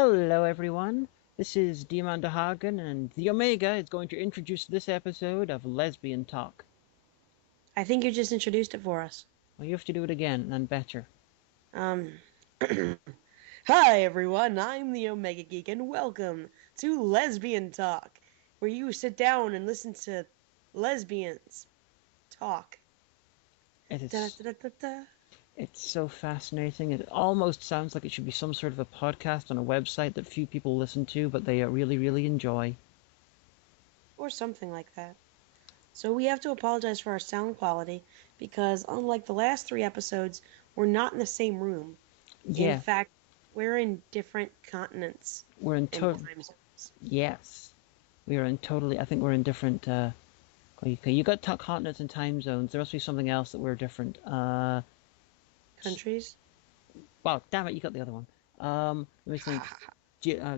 Hello, everyone. This is Diamanda HAGAN, and the Omega is going to introduce this episode of Lesbian Talk. I think you just introduced it for us. Well, you have to do it again and better. Um, Hi everyone, I'm the Omega Geek, and welcome to Lesbian Talk, where you sit down and listen to lesbians talk. It Da, is. da, da, da, da. It's so fascinating. It almost sounds like it should be some sort of a podcast on a website that few people listen to, but they really, really enjoy. Or something like that. So we have to apologize for our sound quality because, unlike the last three episodes, we're not in the same room. In Yeah, fact, we're in different continents we're in and total. time zones. Yes, we are in totally. I think we're in different. Okay, you got continents and time zones. There must be something else that we're different. Countries? Well, damn it, you got the other one. Let me think.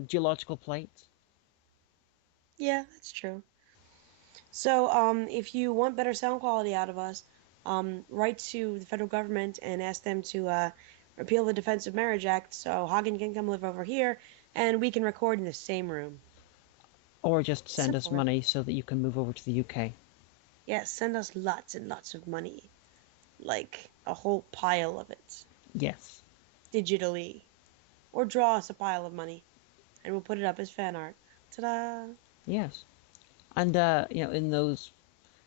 Geological plates. Yeah, that's true. So, if you want better sound quality out of us, write to the federal government and ask them to repeal the Defense of Marriage Act so Hagen can come live over here and we can record in the same room. Or just send us Simple, right? money so that you can move over to the UK. Yes, send us lots and lots of money. Like a whole pile of it. Yes. Digitally. Or draw us a pile of money and we'll put it up as fan art. Ta-da! Yes. And, in those,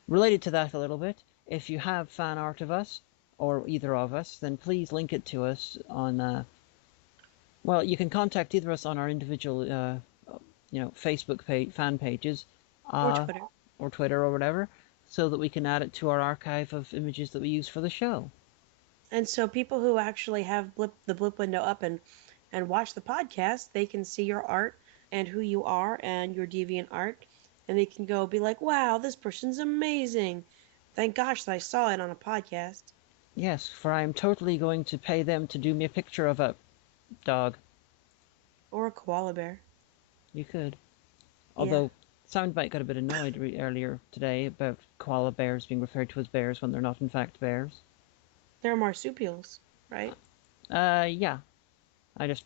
related to that a little bit, if you have fan art of us, or either of us, then please link it to us on, well, you can contact either of us on our individual, Facebook fan pages, Or uh, Twitter. or Twitter or whatever, so that we can add it to our archive of images that we use for the show. And so people who actually have the blip window up and watch the podcast, they can see your art and who you are and your deviant art, and they can go be like, "Wow, this person's amazing. Thank gosh that I saw it on a podcast." Yes, for I am totally going to pay them to do me a picture of a dog. Or a koala bear. You could. Yeah. Although Soundbite got a bit annoyed earlier today about koala bears being referred to as bears when they're not in fact bears. They're marsupials, right? Yeah. I just,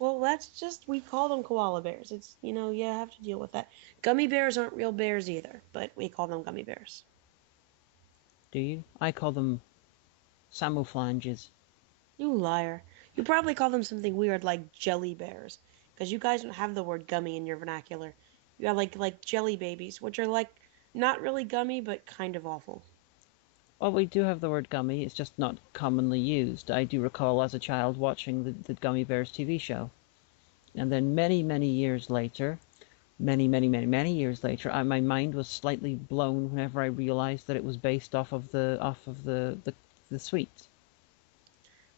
Well, that's just we call them koala bears. It's, you have to deal with that. Gummy bears aren't real bears either, but we call them gummy bears. do you? I call them samoflanges. You liar. You probably call them something weird like jelly bears, because you guys don't have the word gummy in your vernacular. You have like jelly babies, which are like not really gummy, but kind of awful. Well, we do have the word gummy, it's just not commonly used. I do recall as a child watching the Gummy Bears TV show. And then many, many years later, many, many, many, many years later, my mind was slightly blown whenever I realized that it was based off of the sweets.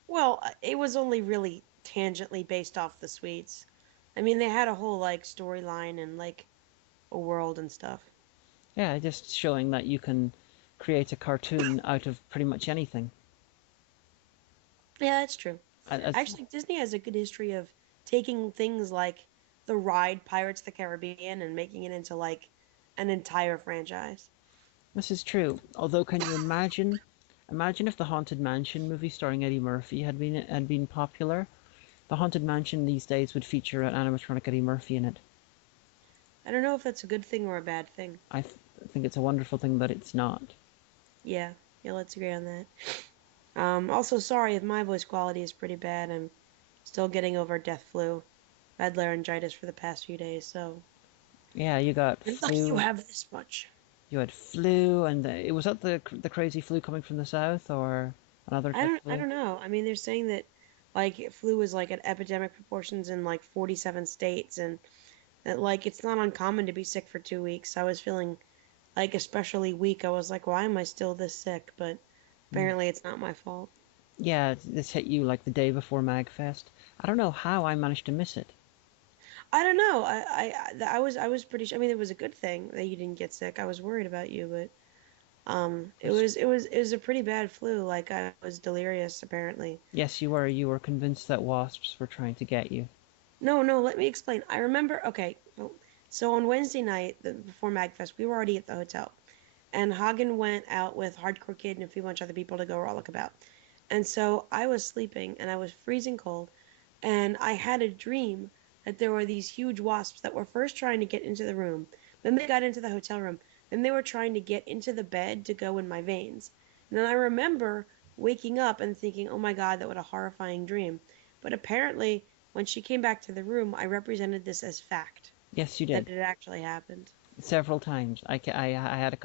Well, it was only really tangentially based off the sweets. I mean, they had a whole like storyline and like a world and stuff. Yeah, just showing that you can create a cartoon out of pretty much anything. Yeah, that's true. I, Actually, Disney has a good history of taking things like the ride Pirates of the Caribbean and making it into like an entire franchise. this is true. Although, can you imagine? Imagine if the Haunted Mansion movie starring Eddie Murphy had been popular. The Haunted Mansion these days would feature an animatronic Eddie Murphy in it. I don't know if that's a good thing or a bad thing. I think it's a wonderful thing that it's not. Yeah, yeah, let's agree on that. Also, sorry if my voice quality is pretty bad. I'm still getting over death flu. I had laryngitis for the past few days, so Yeah, you got you're lucky you flu. have this much. You had flu, and it was that the crazy flu coming from the south, or another I type of don't, I flu. don't know. I mean, they're saying that like flu is like at epidemic proportions in like 47 states, and that like it's not uncommon to be sick for 2 weeks. I was feeling like especially weak. I was like, why am I still this sick? But Mm. apparently, it's not my fault. Yeah, this hit you like the day before Magfest. I don't know how I managed to miss it. I don't know. I was pretty sure. I mean, it was a good thing that you didn't get sick. I was worried about you, but it was a pretty bad flu. Like I was delirious apparently. Yes, you were. You were convinced that wasps were trying to get you. No, no. Let me explain. I remember. Okay, so on Wednesday night before Magfest, we were already at the hotel, and Hagen went out with Hardcore Kid and a few bunch of other people to go Rollickabout. And so I was sleeping and I was freezing cold. and I had a dream that there were these huge wasps that were first trying to get into the room, then they got into the hotel room, then they were trying to get into the bed to go in my veins. And then I remember waking up and thinking, oh my God, that was a horrifying dream. But apparently, when she came back to the room, I represented this as fact, Yes, you that did. it actually happened. Several times. I had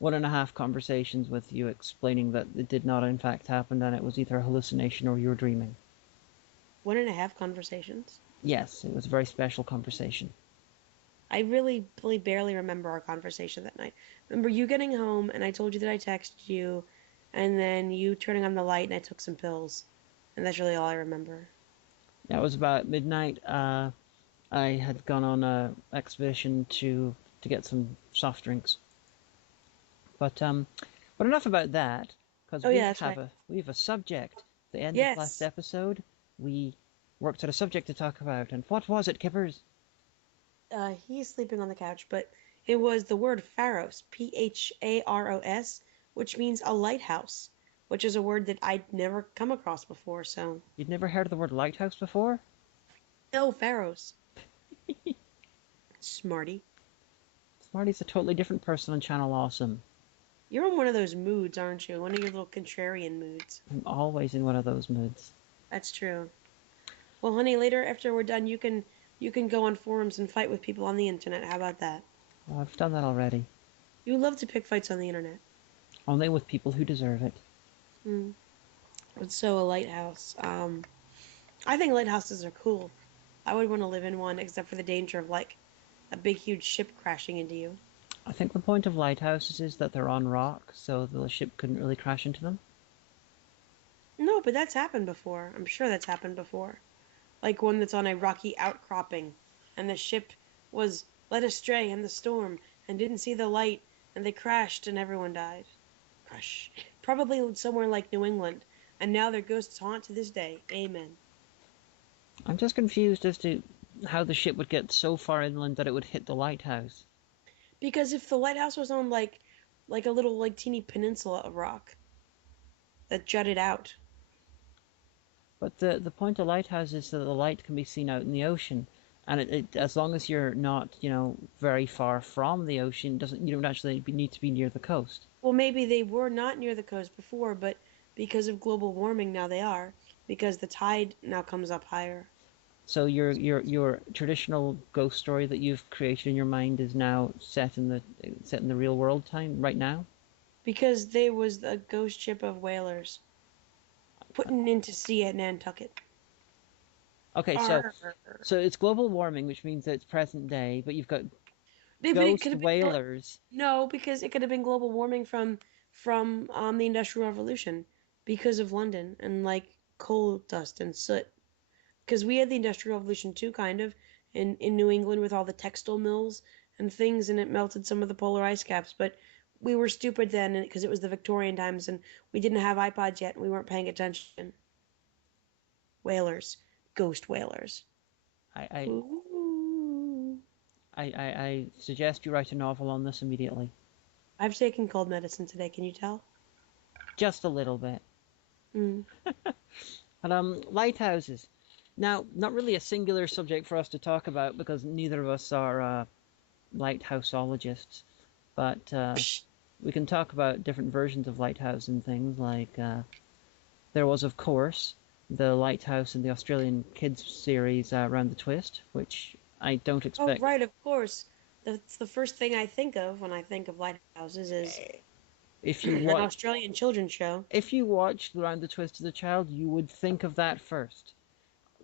1.5 conversations with you explaining that it did not in fact happen and it was either a hallucination or you were dreaming. 1.5 conversations. Yes, it was a very special conversation. I really barely remember our conversation that night. Remember you getting home and I told you that I texted you, and then you turning on the light and I took some pills. And that's really all I remember. That was about midnight. I had gone on a expedition to get some soft drinks. But enough about that, because Oh yeah, that's right. we have a subject. At the end of last Yes. episode, we worked out a subject to talk about, and what was it, Kippers? He's sleeping on the couch, but it was the word pharos, Pharos, which means a lighthouse, which is a word that I'd never come across before, so. You'd never heard of the word lighthouse before? No, pharos. Smarty. Smarty's a totally different person on Channel Awesome. You're in one of those moods, aren't you? One of your little contrarian moods. I'm always in one of those moods. That's true. Well, honey, later after we're done, you can go on forums and fight with people on the internet. How about that? Oh, I've done that already. You love to pick fights on the internet. Only with people who deserve it. Hmm. So a lighthouse. I think lighthouses are cool. I would want to live in one, except for the danger of like a big, huge ship crashing into you. I think the point of lighthouses is that they're on rock, so the ship couldn't really crash into them. No, but that's happened before. I'm sure that's happened before. Like one that's on a rocky outcropping, and the ship was led astray in the storm and didn't see the light, and they crashed and everyone died. Crush. Probably somewhere like New England, and now their ghosts haunt to this day. Amen. I'm just confused as to how the ship would get so far inland that it would hit the lighthouse. Because if the lighthouse was on like a little like teeny peninsula of rock that jutted out. But the point of lighthouse is that the light can be seen out in the ocean, and as long as you're not very far from the ocean, doesn't you don't actually need to be near the coast. Well, maybe they were not near the coast before, but because of global warming now they are, because the tide now comes up higher. So your traditional ghost story that you've created in your mind is now set in the real world time right now. Because there was a ghost ship of whalers putting into sea at Nantucket. Okay, Arr. so it's global warming, which means that it's present day, but you've got But it could ghost have been whalers. no, because it could have been global warming from the Industrial Revolution because of London and like coal dust and soot. Because we had the Industrial Revolution too, kind of, in New England with all the textile mills and things, and it melted some of the polar ice caps. But we were stupid then because it was the Victorian times and we didn't have iPods yet and we weren't paying attention. Whalers, ghost whalers. I I, Ooh. I suggest you write a novel on this immediately. I've taken cold medicine today. Can you tell? Just a little bit. Mm. But lighthouses. Now, not really a singular subject for us to talk about because neither of us are lighthouseologists, but we can talk about different versions of lighthouse and things like there was, of course, the lighthouse in the Australian kids series Round the Twist, which I don't Oh, expect. right, of course. That's the first thing I think of when I think of lighthouses is If you an watch, Australian children's show. if you watched Round the Twist as a child, you would think of that first.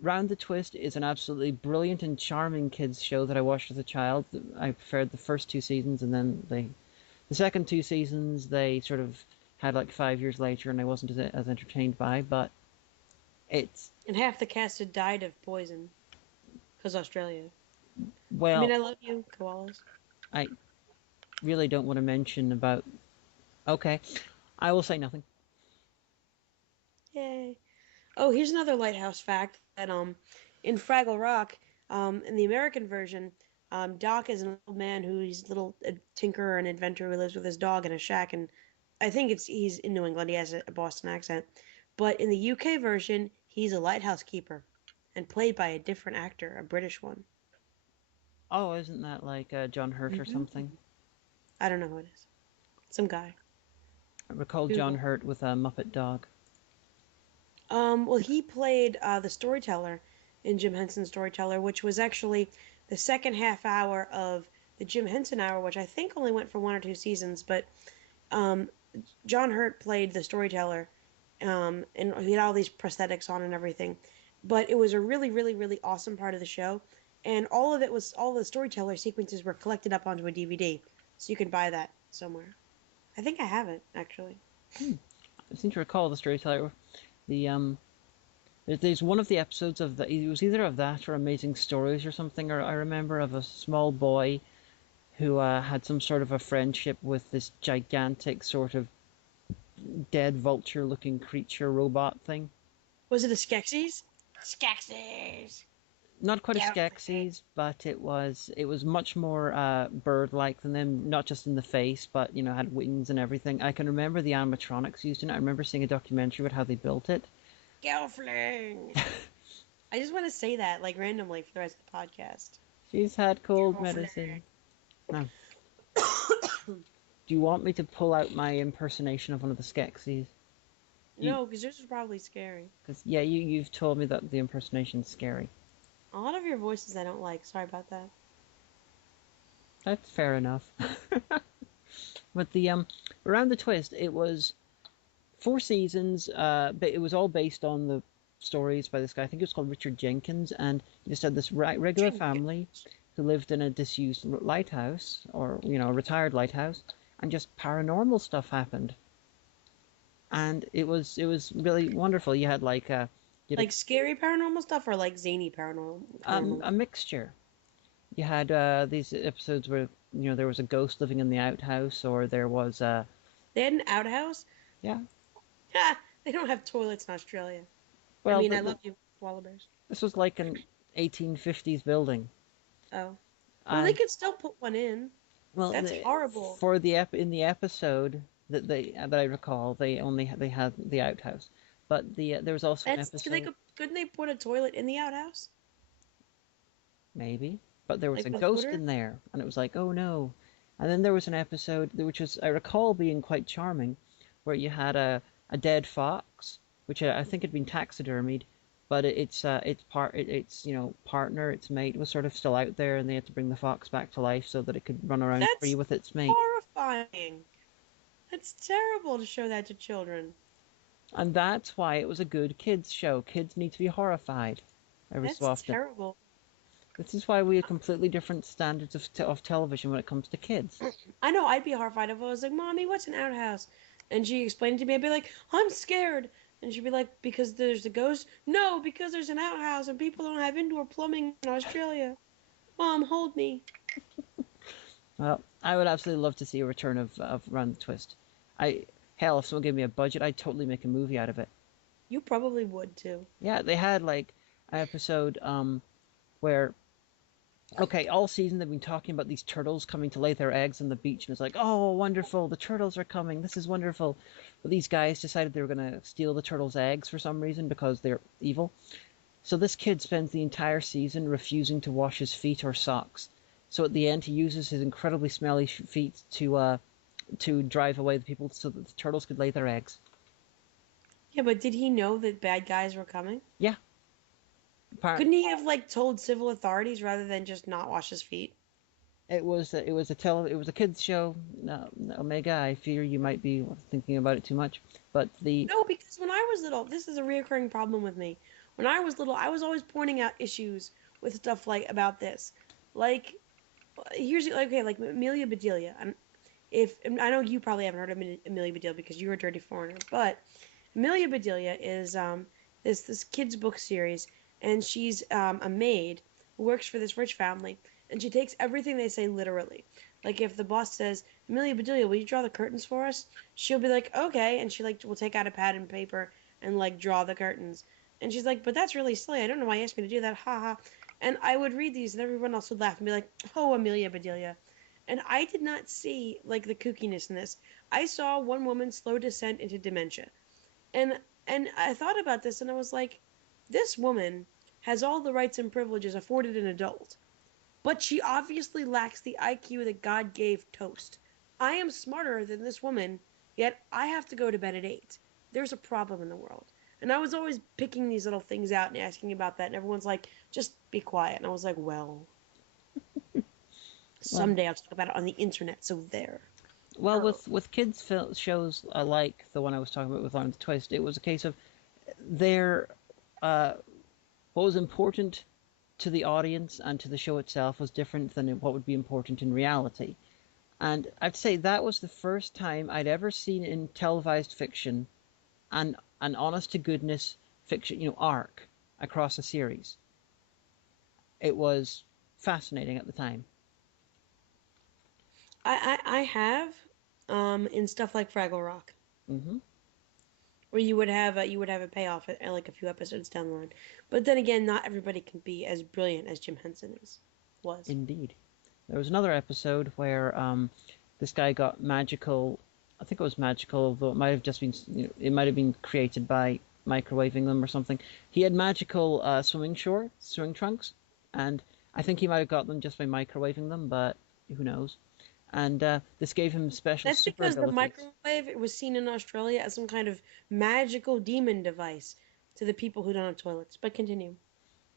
Round the Twist is an absolutely brilliant and charming kids show that I watched as a child. I preferred the first 2 seasons, and then the second 2 seasons they sort of had like 5 years later, and I wasn't as entertained by. But it's And half the cast had died of poison. Because Australia. I mean, well, I love you, koalas. I really don't want to mention about. Okay, I will say nothing. Yay. Oh, here's another lighthouse fact that in Fraggle Rock, in the American version, Doc is an old man who's a little tinkerer and inventor who lives with his dog in a shack, and I think he's in New England. He has a Boston accent, but in the UK version, He's a lighthouse keeper, and played by a different actor, a British one. Oh, isn't that like John Hurt or Hmm. something? I don't know who it is. Some guy. I recall John Google. Hurt with a Muppet Dog. Well, he played the storyteller in Jim Henson's Storyteller, which was actually the second half hour of the Jim Henson Hour, which I think only went for 1 or 2 seasons. But um, John Hurt played the storyteller, and he had all these prosthetics on and everything. But it was a really, really, really awesome part of the show, and all the storyteller sequences were collected up onto a DVD, so you can buy that somewhere. I think I have it actually. I seem to recall the storyteller. The there's one of the episodes of the it was either of that or Amazing Stories or something. Or I remember of a small boy who had some sort of a friendship with this gigantic sort of dead vulture-looking creature robot thing. Was it a Skeksis? Skeksis. Not quite a Definitely. Skeksis, but it was much more bird-like than them. Not just in the face, but had wings and everything. I can remember the animatronics used in it. I remember seeing a documentary about how they built it. Gelfling. I just want to say that like randomly for the rest of the podcast. She's had cold Gelfling. medicine. No. Do you want me to pull out my impersonation of one of the Skeksis? You, No, because this is probably scary. because yeah, you've told me that the impersonation's scary. A lot of your voices I don't like. Sorry about that. That's fair enough. But the around the twist, it was 4 seasons, but it was all based on the stories by this guy. I think it was called Richard Jenkins, and he just had this regular family who lived in a disused lighthouse, or a retired lighthouse, and just paranormal stuff happened, and it was really wonderful. You had you had Like scary paranormal stuff or like zany paranormal. a mixture. You had these episodes where there was a ghost living in the outhouse, or there was They had an outhouse. yeah. Ha! They don't have toilets in Australia. I Well, mean, I love you, koala bears. this was like an 1850s building, Oh, well, they and could still put one in. well, That's horrible. for in the episode that I recall, they had the outhouse, but there was also an episode Couldn't they put a toilet in the outhouse? maybe, but there was Like a with ghost water? in there, and it was like, oh no. And then there was an episode which was I recall being quite charming, where you had a dead fox, which I think had been taxidermied, but its partner, its mate was sort of still out there, and they had to bring the fox back to life so that it could run around free That's with its mate. horrifying. That's terrible to show that to children. And that's why it was a good kids show. Kids need to be horrified every so That's often. terrible. This is why we have completely different standards of television when it comes to kids. I know I'd be horrified if I was like, "Mommy, what's an outhouse?" And she explained it to me. I'd be like, "I'm scared." And she'd be like, "Because there's a ghost?" No, because there's an outhouse and people don't have indoor plumbing in Australia. Mom, hold me. Well, I would absolutely love to see a return of Run the Twist. Hell, if someone gave me a budget, I'd totally make a movie out of it. You probably would too. Yeah, they had like an episode where okay, all season they've been talking about these turtles coming to lay their eggs on the beach, and it's like, oh, wonderful, the turtles are coming. This is wonderful. But these guys decided they were going to steal the turtles' eggs for some reason because they're evil. So this kid spends the entire season refusing to wash his feet or socks. So at the end, he uses his incredibly smelly feet to drive away the people so that the turtles could lay their eggs. Yeah, but did he know that bad guys were coming? Yeah, apparently Couldn't he have like told civil authorities rather than just not wash his feet? it was a kids show. No, Omega, I fear you might be thinking about it too much. But the No, because when I was little, this is a reoccurring problem with me. When I was little, I was always pointing out issues with stuff like about this. Like, here's okay, like Amelia Bedelia. If I know you probably haven't heard of Amelia Bedelia because you're a dirty foreigner, but Amelia Bedelia is this kids book series, and she's a maid who works for this rich family, and she takes everything they say literally. Like if the boss says, "Amelia Bedelia, will you draw the curtains for us?" She'll be like, "Okay," and she like will take out a pad and paper and like draw the curtains. And she's like, "But that's really silly. I don't know why you asked me to do that. Ha ha." And I would read these, and everyone else would laugh and be like, "Oh, Amelia Bedelia." And I did not see like the kookiness in this. I saw one woman's slow descent into dementia. And and I thought about this and I was like, this woman has all the rights and privileges afforded an adult, but she obviously lacks the IQ that God gave Toast. I am smarter than this woman, yet I have to go to bed at 8. There's a problem in the world. And I was always picking these little things out and asking about that, and everyone's like, just be quiet. And I was like, well, Well, someday I'll talk about it on the internet, so there. well, with kids shows like the one I was talking about with Arm the Twist, it was a case of their what was important to the audience and to the show itself was different than what would be important in reality. And I'd say that was the first time I'd ever seen in televised fiction an honest to goodness fiction, arc across a series. It was fascinating at the time. I have in stuff like Fraggle Rock, Hmm. where you would have a payoff at like a few episodes down the line. But then again, not everybody can be as brilliant as Jim Henson was. Indeed. There was another episode where this guy got magical. I think it was magical, although it might have just been, it might have been created by microwaving them or something. He had magical swimming trunks, and I think he might have got them just by microwaving them, but who knows? And this gave him special That's super because the abilities. microwave it was seen in Australia as some kind of magical demon device to the people who don't have toilets. But continue.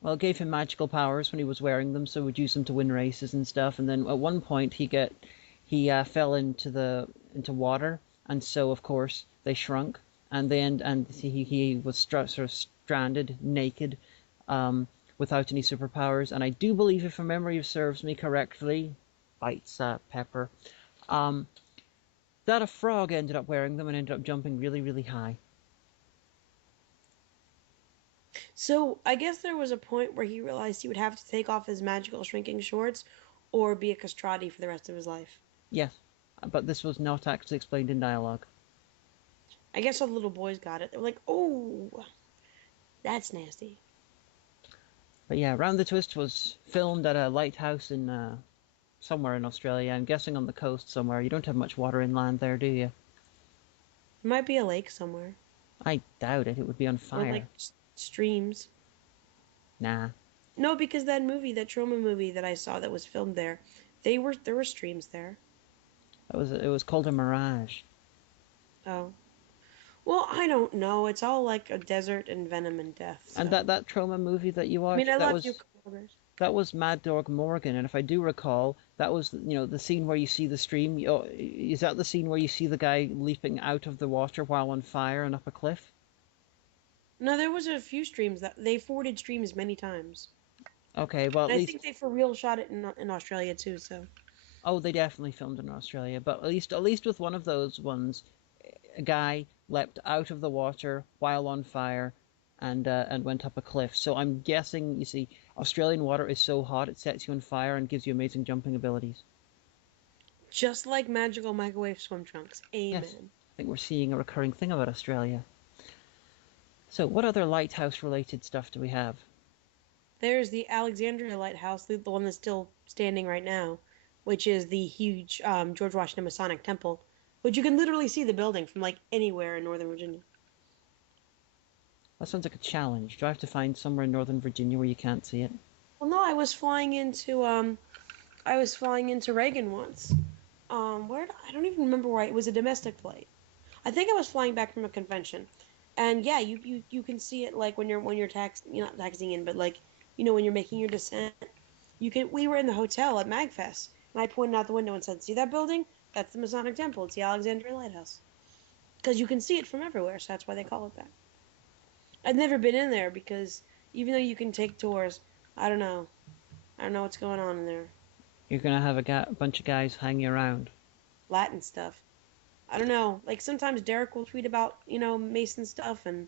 Well, it gave him magical powers when he was wearing them, so he would use them to win races and stuff. And then at one point, he fell into water, and so of course they shrunk, and then and he was sort of stranded, naked, without any superpowers. And I do believe, if my memory serves me correctly, bites Pepper, um, that a frog ended up wearing them and ended up jumping really, really high. So I guess there was a point where he realized he would have to take off his magical shrinking shorts or be a castrati for the rest of his life. Yes, but this was not actually explained in dialogue. I guess all the little boys got it. They were like, "Oh, that's nasty." But yeah, Round the Twist was filmed at a lighthouse in somewhere in Australia. I'm guessing on the coast somewhere. You don't have much water inland there, do you? It might be a lake somewhere I doubt it. It would be on or like fire. streams. Nah. No, because that trauma movie that I saw that was filmed there, there were streams there. It was called a mirage. Oh. Well, I don't know. It's all like a desert and venom and death. And So. that trauma movie that you I mean, watched, I love you, Cobras. that was Mad Dog Morgan. And if I do recall, that was the scene where you see the stream. Is that the scene where you see the guy leaping out of the water while on fire and up a cliff? No, there was a few streams that they forwarded streams many times. Okay, well And at I least think they for real shot it in Australia too. So. oh, they definitely filmed in Australia. But at least with one of those ones, a guy leapt out of the water while on fire and went up a cliff. So I'm guessing, you see, Australian water is so hot it sets you on fire and gives you amazing jumping abilities. Just like magical microwave swim trunks. Amen. Yes, I think we're seeing a recurring thing about Australia. So what other lighthouse related stuff do we have? There's the Alexandria Lighthouse, the one that's still standing right now, which is the huge George Washington Masonic Temple, which you can literally see the building from like anywhere in Northern Virginia. That sounds like a challenge. Do I have to find somewhere in Northern Virginia where you can't see it? Well, no, I was flying into Reagan once. I don't even remember where it was a domestic flight. I think I was flying back from a convention, and yeah, you can see it like when you're you're not taxiing in, but like when you're making your descent. You can. We were in the hotel at Magfest, and I pointed out the window and said, "See that building? That's the Masonic Temple. It's the Alexandria Lighthouse." Because you can see it from everywhere, so that's why they call it that. I've never been in there because even though you can take tours, I don't know. I don't know what's going on in there. You're gonna have a bunch of guys hanging around. Latin stuff. I don't know. Like sometimes Derek will tweet about, Mason stuff, and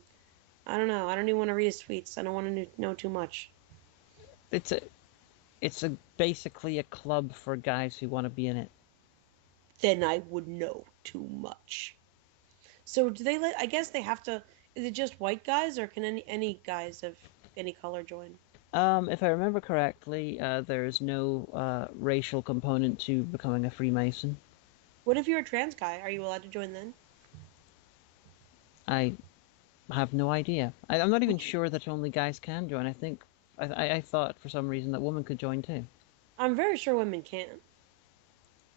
I don't know. I don't even want to read his tweets. I don't want to know too much. It's a basically a club for guys who want to be in it. Then I would know too much. So do they I guess they have to, is it just white guys or can any guys of any color join? If I remember correctly, there's no racial component to becoming a Freemason. What if you're a trans guy? Are you allowed to join then? I I have no idea. I'm not even sure that only guys can join. I think I thought for some reason that women could join too. I'm very sure women can.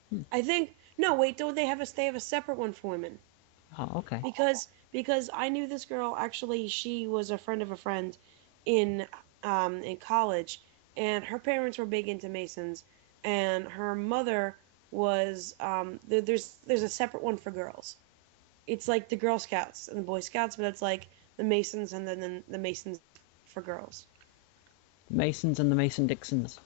Hmm. I think no, wait, don't they have a separate one for women? Oh, okay. Because I knew this girl actually she was a friend of a friend in in college and her parents were big into Masons and her mother was there's a separate one for girls. It's like the Girl Scouts and the Boy Scouts, but it's like the Masons and then the Masons for girls. Masons and the Mason Dixons.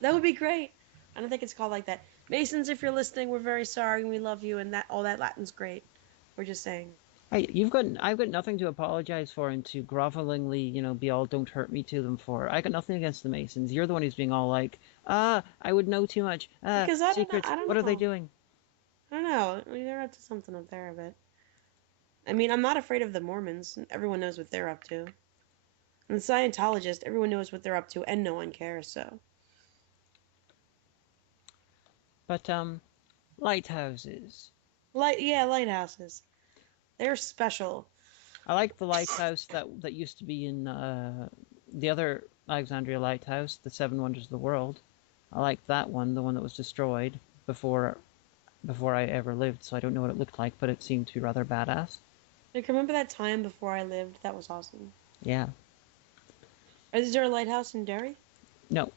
That would be great. I don't think it's called like that. Masons, if you're listening, we're very sorry and we love you and that all that Latin's great. We're just saying. Hey, I've got nothing to apologize for and to grovelingly, be all don't hurt me to them for. I got nothing against the Masons. You're the one who's being all like, I would know too much. Because Secrets. I don't What are they know. doing? I don't know. I mean, they're up to something up there a bit. I mean, I'm not afraid of the Mormons. Everyone knows what they're up to. And the Scientologists, everyone knows what they're up to, and no one cares. So, But lighthouses. yeah, lighthouses. They're special. I like the lighthouse that used to be in the other Alexandria lighthouse, the Seven Wonders of the World. I like that one, the one that was destroyed before I ever lived, so I don't know what it looked like, but it seemed to be rather badass. Like, remember that time before I lived? That was awesome. Yeah. Is there a lighthouse in Derry? No.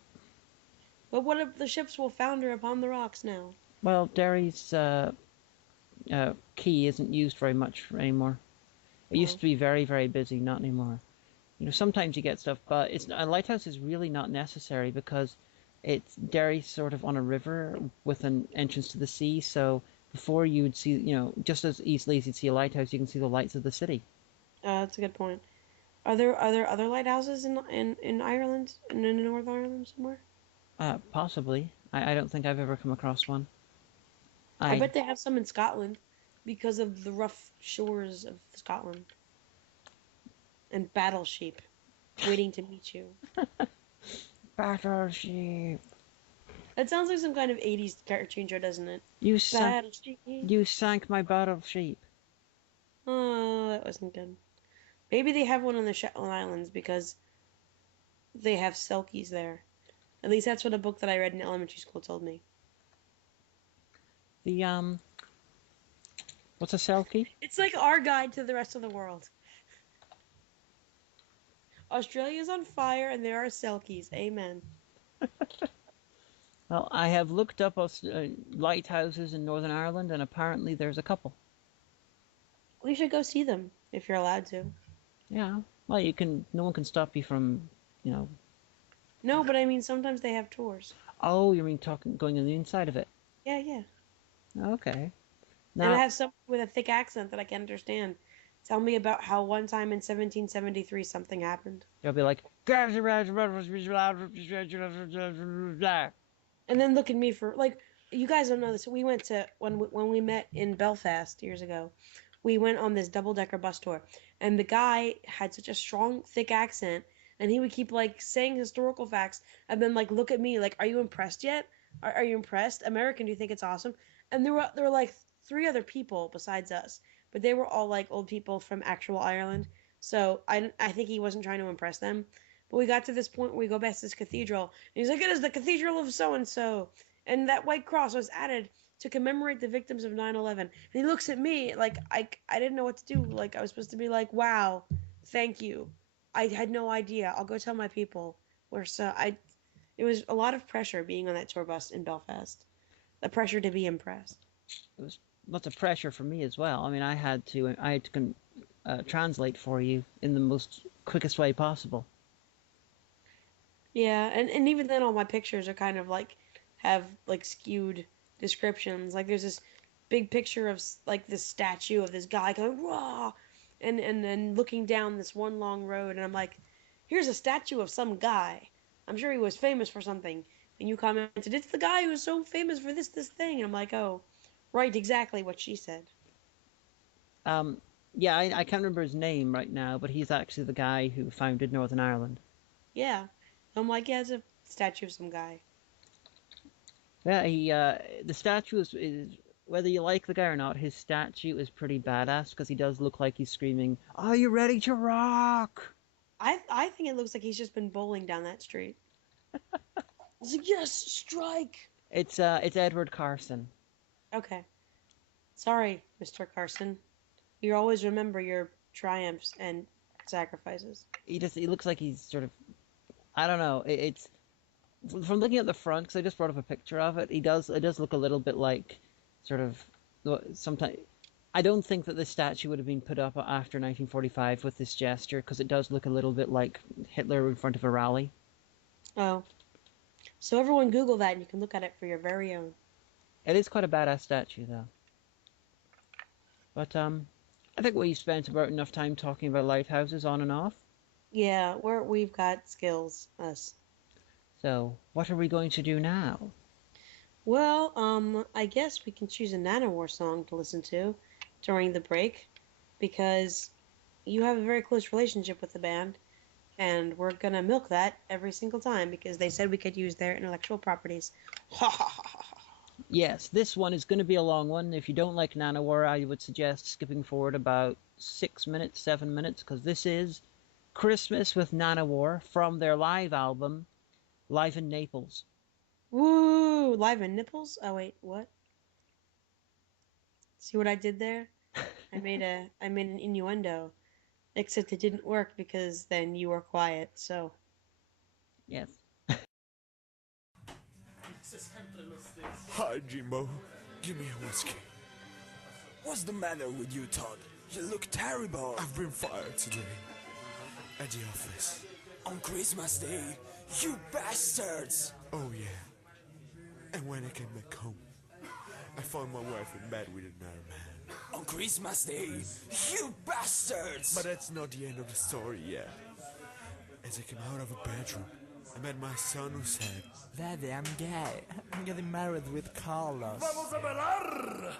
But what if the ships will founder upon the rocks now? Well, Derry's key isn't used very much anymore. It used to be very, very busy, not anymore. Sometimes you get stuff, but a lighthouse is really not necessary because it's Derry's sort of on a river with an entrance to the sea, so before you would see, just as easily as you'd see a lighthouse, you can see the lights of the city. That's a good point. Are there other lighthouses in Ireland and in Northern Ireland somewhere? Possibly. I don't think I've ever come across one. I bet they have some in Scotland because of the rough shores of Scotland. And battlesheep waiting to meet you. Battlesheep. That sounds like some kind of 80s cartoon show, doesn't it? You sank my battlesheep. Oh, that wasn't good. Maybe they have one on the Shetland Islands because they have selkies there. At least that's what a book that I read in elementary school told me. The what's a selkie? It's like our guide to the rest of the world. Australia's on fire and there are selkies. Amen. Well, I have looked up lighthouses in Northern Ireland, and apparently there's a couple. We should go see them if you're allowed to. Yeah. Well, you can. No one can stop you from, No, but I mean sometimes they have tours. Oh, you mean going on the inside of it? Yeah, yeah. Okay. And I have someone with a thick accent that I can understand. Tell me about how one time in 1773 something happened. They'll be like, and then look at me for like, you guys don't know this. We went to when we met in Belfast years ago. We went on this double-decker bus tour, and the guy had such a strong, thick accent, and he would keep like saying historical facts, and then like look at me like, "Are you impressed yet? Are you impressed? American, do you think it's awesome?" And there were like three other people besides us, but they were all like old people from actual Ireland. So I think he wasn't trying to impress them. But we got to this point where we go past this cathedral, and he's like, "It is the cathedral of so and so," and that white cross was added to commemorate the victims of 9/11. And he looks at me like I didn't know what to do. Like I was supposed to be like, "Wow, thank you." I had no idea. I'll go tell my people. It was a lot of pressure being on that tour bus in Belfast. The pressure to be impressed. It was lots of pressure for me as well. I mean, I had to translate for you in the most quickest way possible. Yeah, and even then all my pictures are kind of like have like skewed descriptions. Like there's this big picture of like this statue of this guy going raw and then looking down this one long road and I'm like, here's a statue of some guy. I'm sure he was famous for something. And you commented, it's the guy who's so famous for this thing. And I'm like, oh, right, exactly what she said. Yeah, I can't remember his name right now, but he's actually the guy who founded Northern Ireland. Yeah. I'm like, yeah, it's a statue of some guy. Yeah, the statue whether you like the guy or not, his statue is pretty badass because he does look like he's screaming, "Are you ready to rock?" I think it looks like he's just been bowling down that street. He's like, yes, strike. It's Edward Carson. Okay. Sorry, Mr. Carson. You always remember your triumphs and sacrifices. He looks like he's sort of, I don't know. It's from looking at the front, because I just brought up a picture of it. It does look a little bit like sort of sometimes. I don't think that this statue would have been put up after 1945 with this gesture, because it does look a little bit like Hitler in front of a rally. Oh. So everyone Google that and you can look at it for your very own. It is quite a badass statue, though. But I think we've spent about enough time talking about lighthouses on and off. Yeah, we've got skills, us. So, what are we going to do now? Well, I guess we can choose a Nanowar song to listen to during the break, because you have a very close relationship with the band, and we're gonna milk that every single time because they said we could use their intellectual properties. Ha ha ha ha. Yes, this one is going to be a long one. If you don't like Nanowar, I would suggest skipping forward about 6 minutes, 7 minutes, because this is Christmas with Nanowar from their live album, Live in Naples. Woo! Live in nipples? Oh wait, what? See what I did there? I made an innuendo, except it didn't work because then you were quiet. So. Yes. Hi, Jimbo. Give me a whiskey. What's the matter with you, Todd? You look terrible. I've been fired today. At the office. On Christmas Day, you bastards! Oh, yeah. And when I came back home, I found my wife in bed with another man. On Christmas Day, you bastards! But that's not the end of the story yet. As I came out of a bedroom, I met my son who said, Daddy, I'm gay. I'm getting married with Carlos. Vamos a bailar!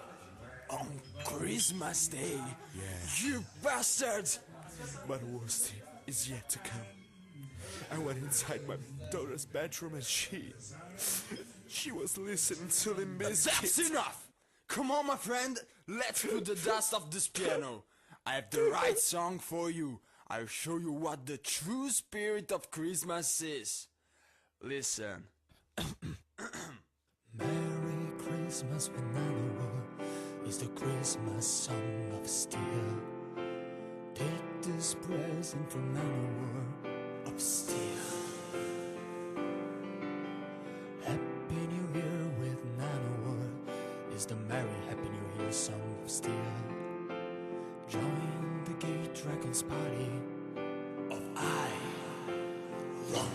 On Christmas Day, you bastards! but the worst thing is yet to come. I went inside my daughter's bedroom and she was listening to Limp Bizkit. That's enough! Come on, my friend, let's put the dust off this piano. I have the right song for you. I'll show you what the true spirit of Christmas is. Listen. Merry Christmas when Nanowar is the Christmas song of steel. Take this present from Nanowar of steel. Happy New Year with Nanowar is the merry Happy New Year song of steel. Join the gay dragons party of I Run.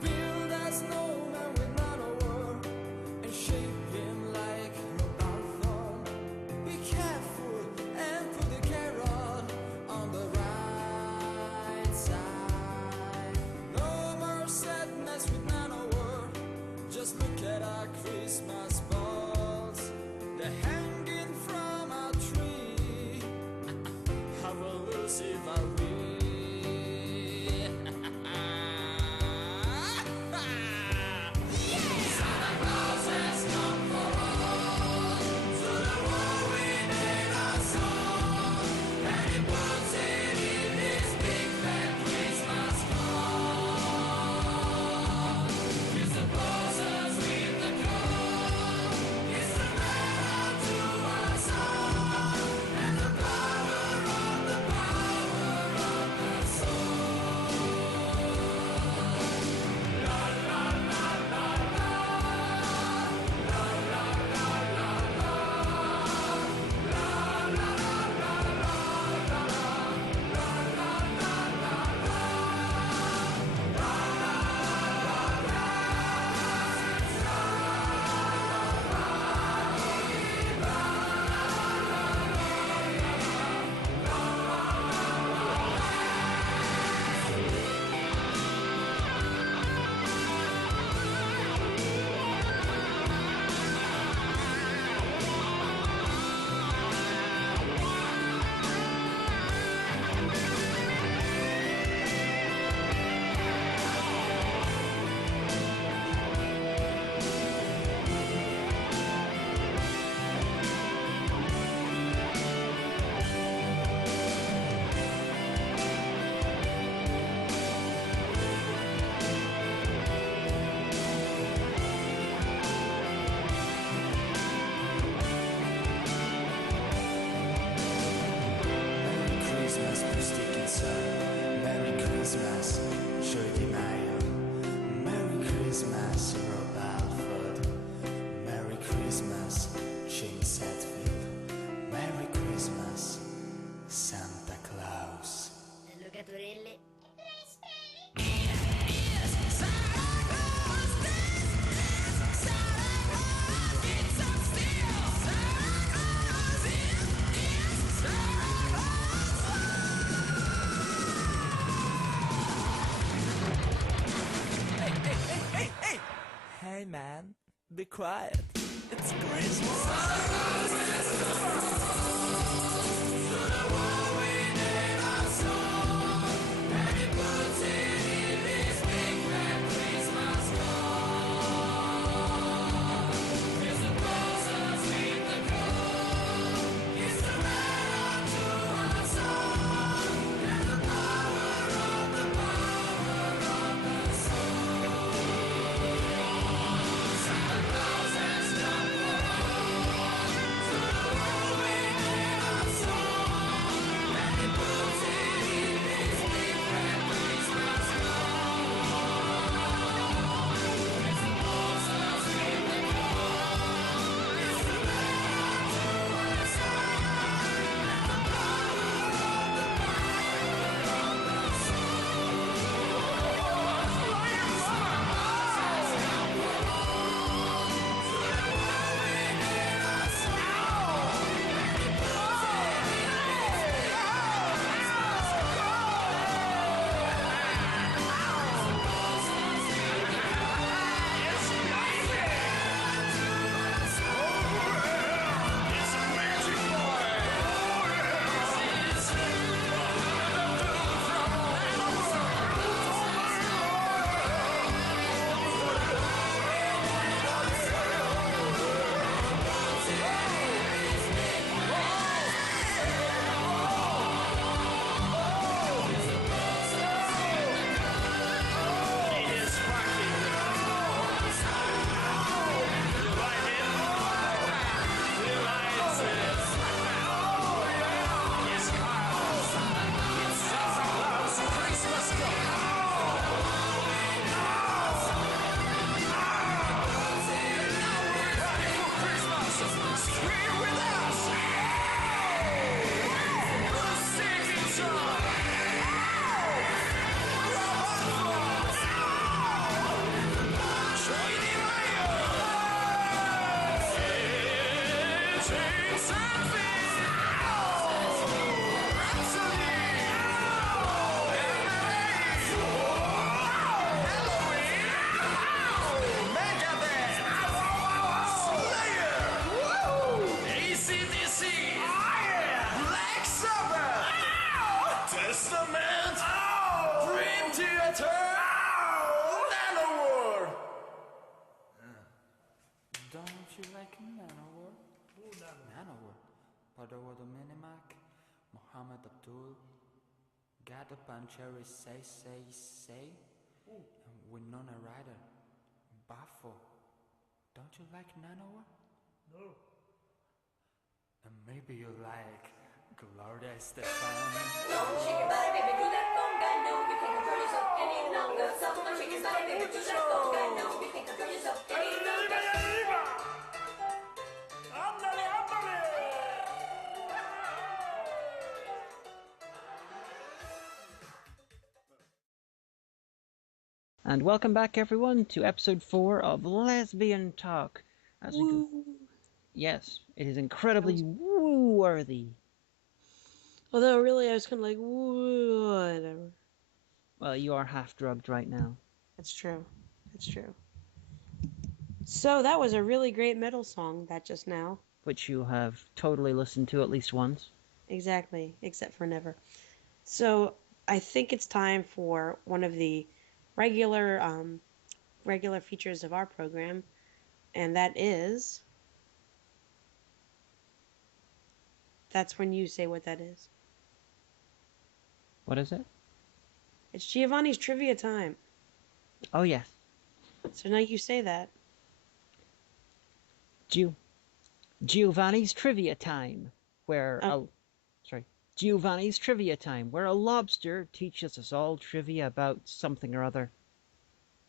Build a snowman with Nanowar and shape him like a balfour. Be careful and put the carrot on man. Be quiet. It's Christmas. Muhammad Abdul, Gada Pancheri say, and Winona Ryder, Bafo. Don't you like Nanowar? No. And maybe you like Gloria Estefan. Don't shake your body, baby, do that conga. No, you can't control yourself any longer. Someone shake your body, baby, do that conga. No, you can't control yourself any longer. And welcome back, everyone, to episode 4 of Lesbian Talk. Yes, it is incredibly woo-worthy. Although, really, I was kind of like, whatever. Well, you are half drugged right now. That's true. That's true. So, that was a really great metal song, that just now. Which you have totally listened to at least once. Exactly, except for never. So, I think it's time for one of the regular features of our program, and that is, that's when you say what that is. What is it? It's Giovanni's trivia time. Oh, yes. So now you say that. Giovanni's trivia time, where Giovanni's trivia time, where a lobster teaches us all trivia about something or other.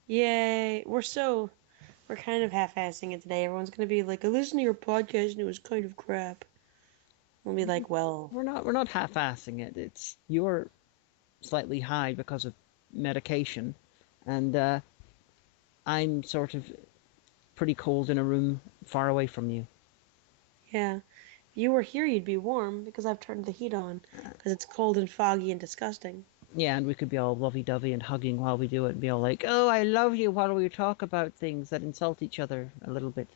Yay! We're kind of half-assing it today. Everyone's gonna be like, I listened to your podcast and it was kind of crap. We'll be like, well, we're not half-assing it. It's you're slightly high because of medication, and I'm sort of pretty cold in a room far away from you. Yeah. If you were here, you'd be warm because I've turned the heat on because it's cold and foggy and disgusting. Yeah, and we could be all lovey-dovey and hugging while we do it and be all like, oh, I love you, while we talk about things that insult each other a little bit.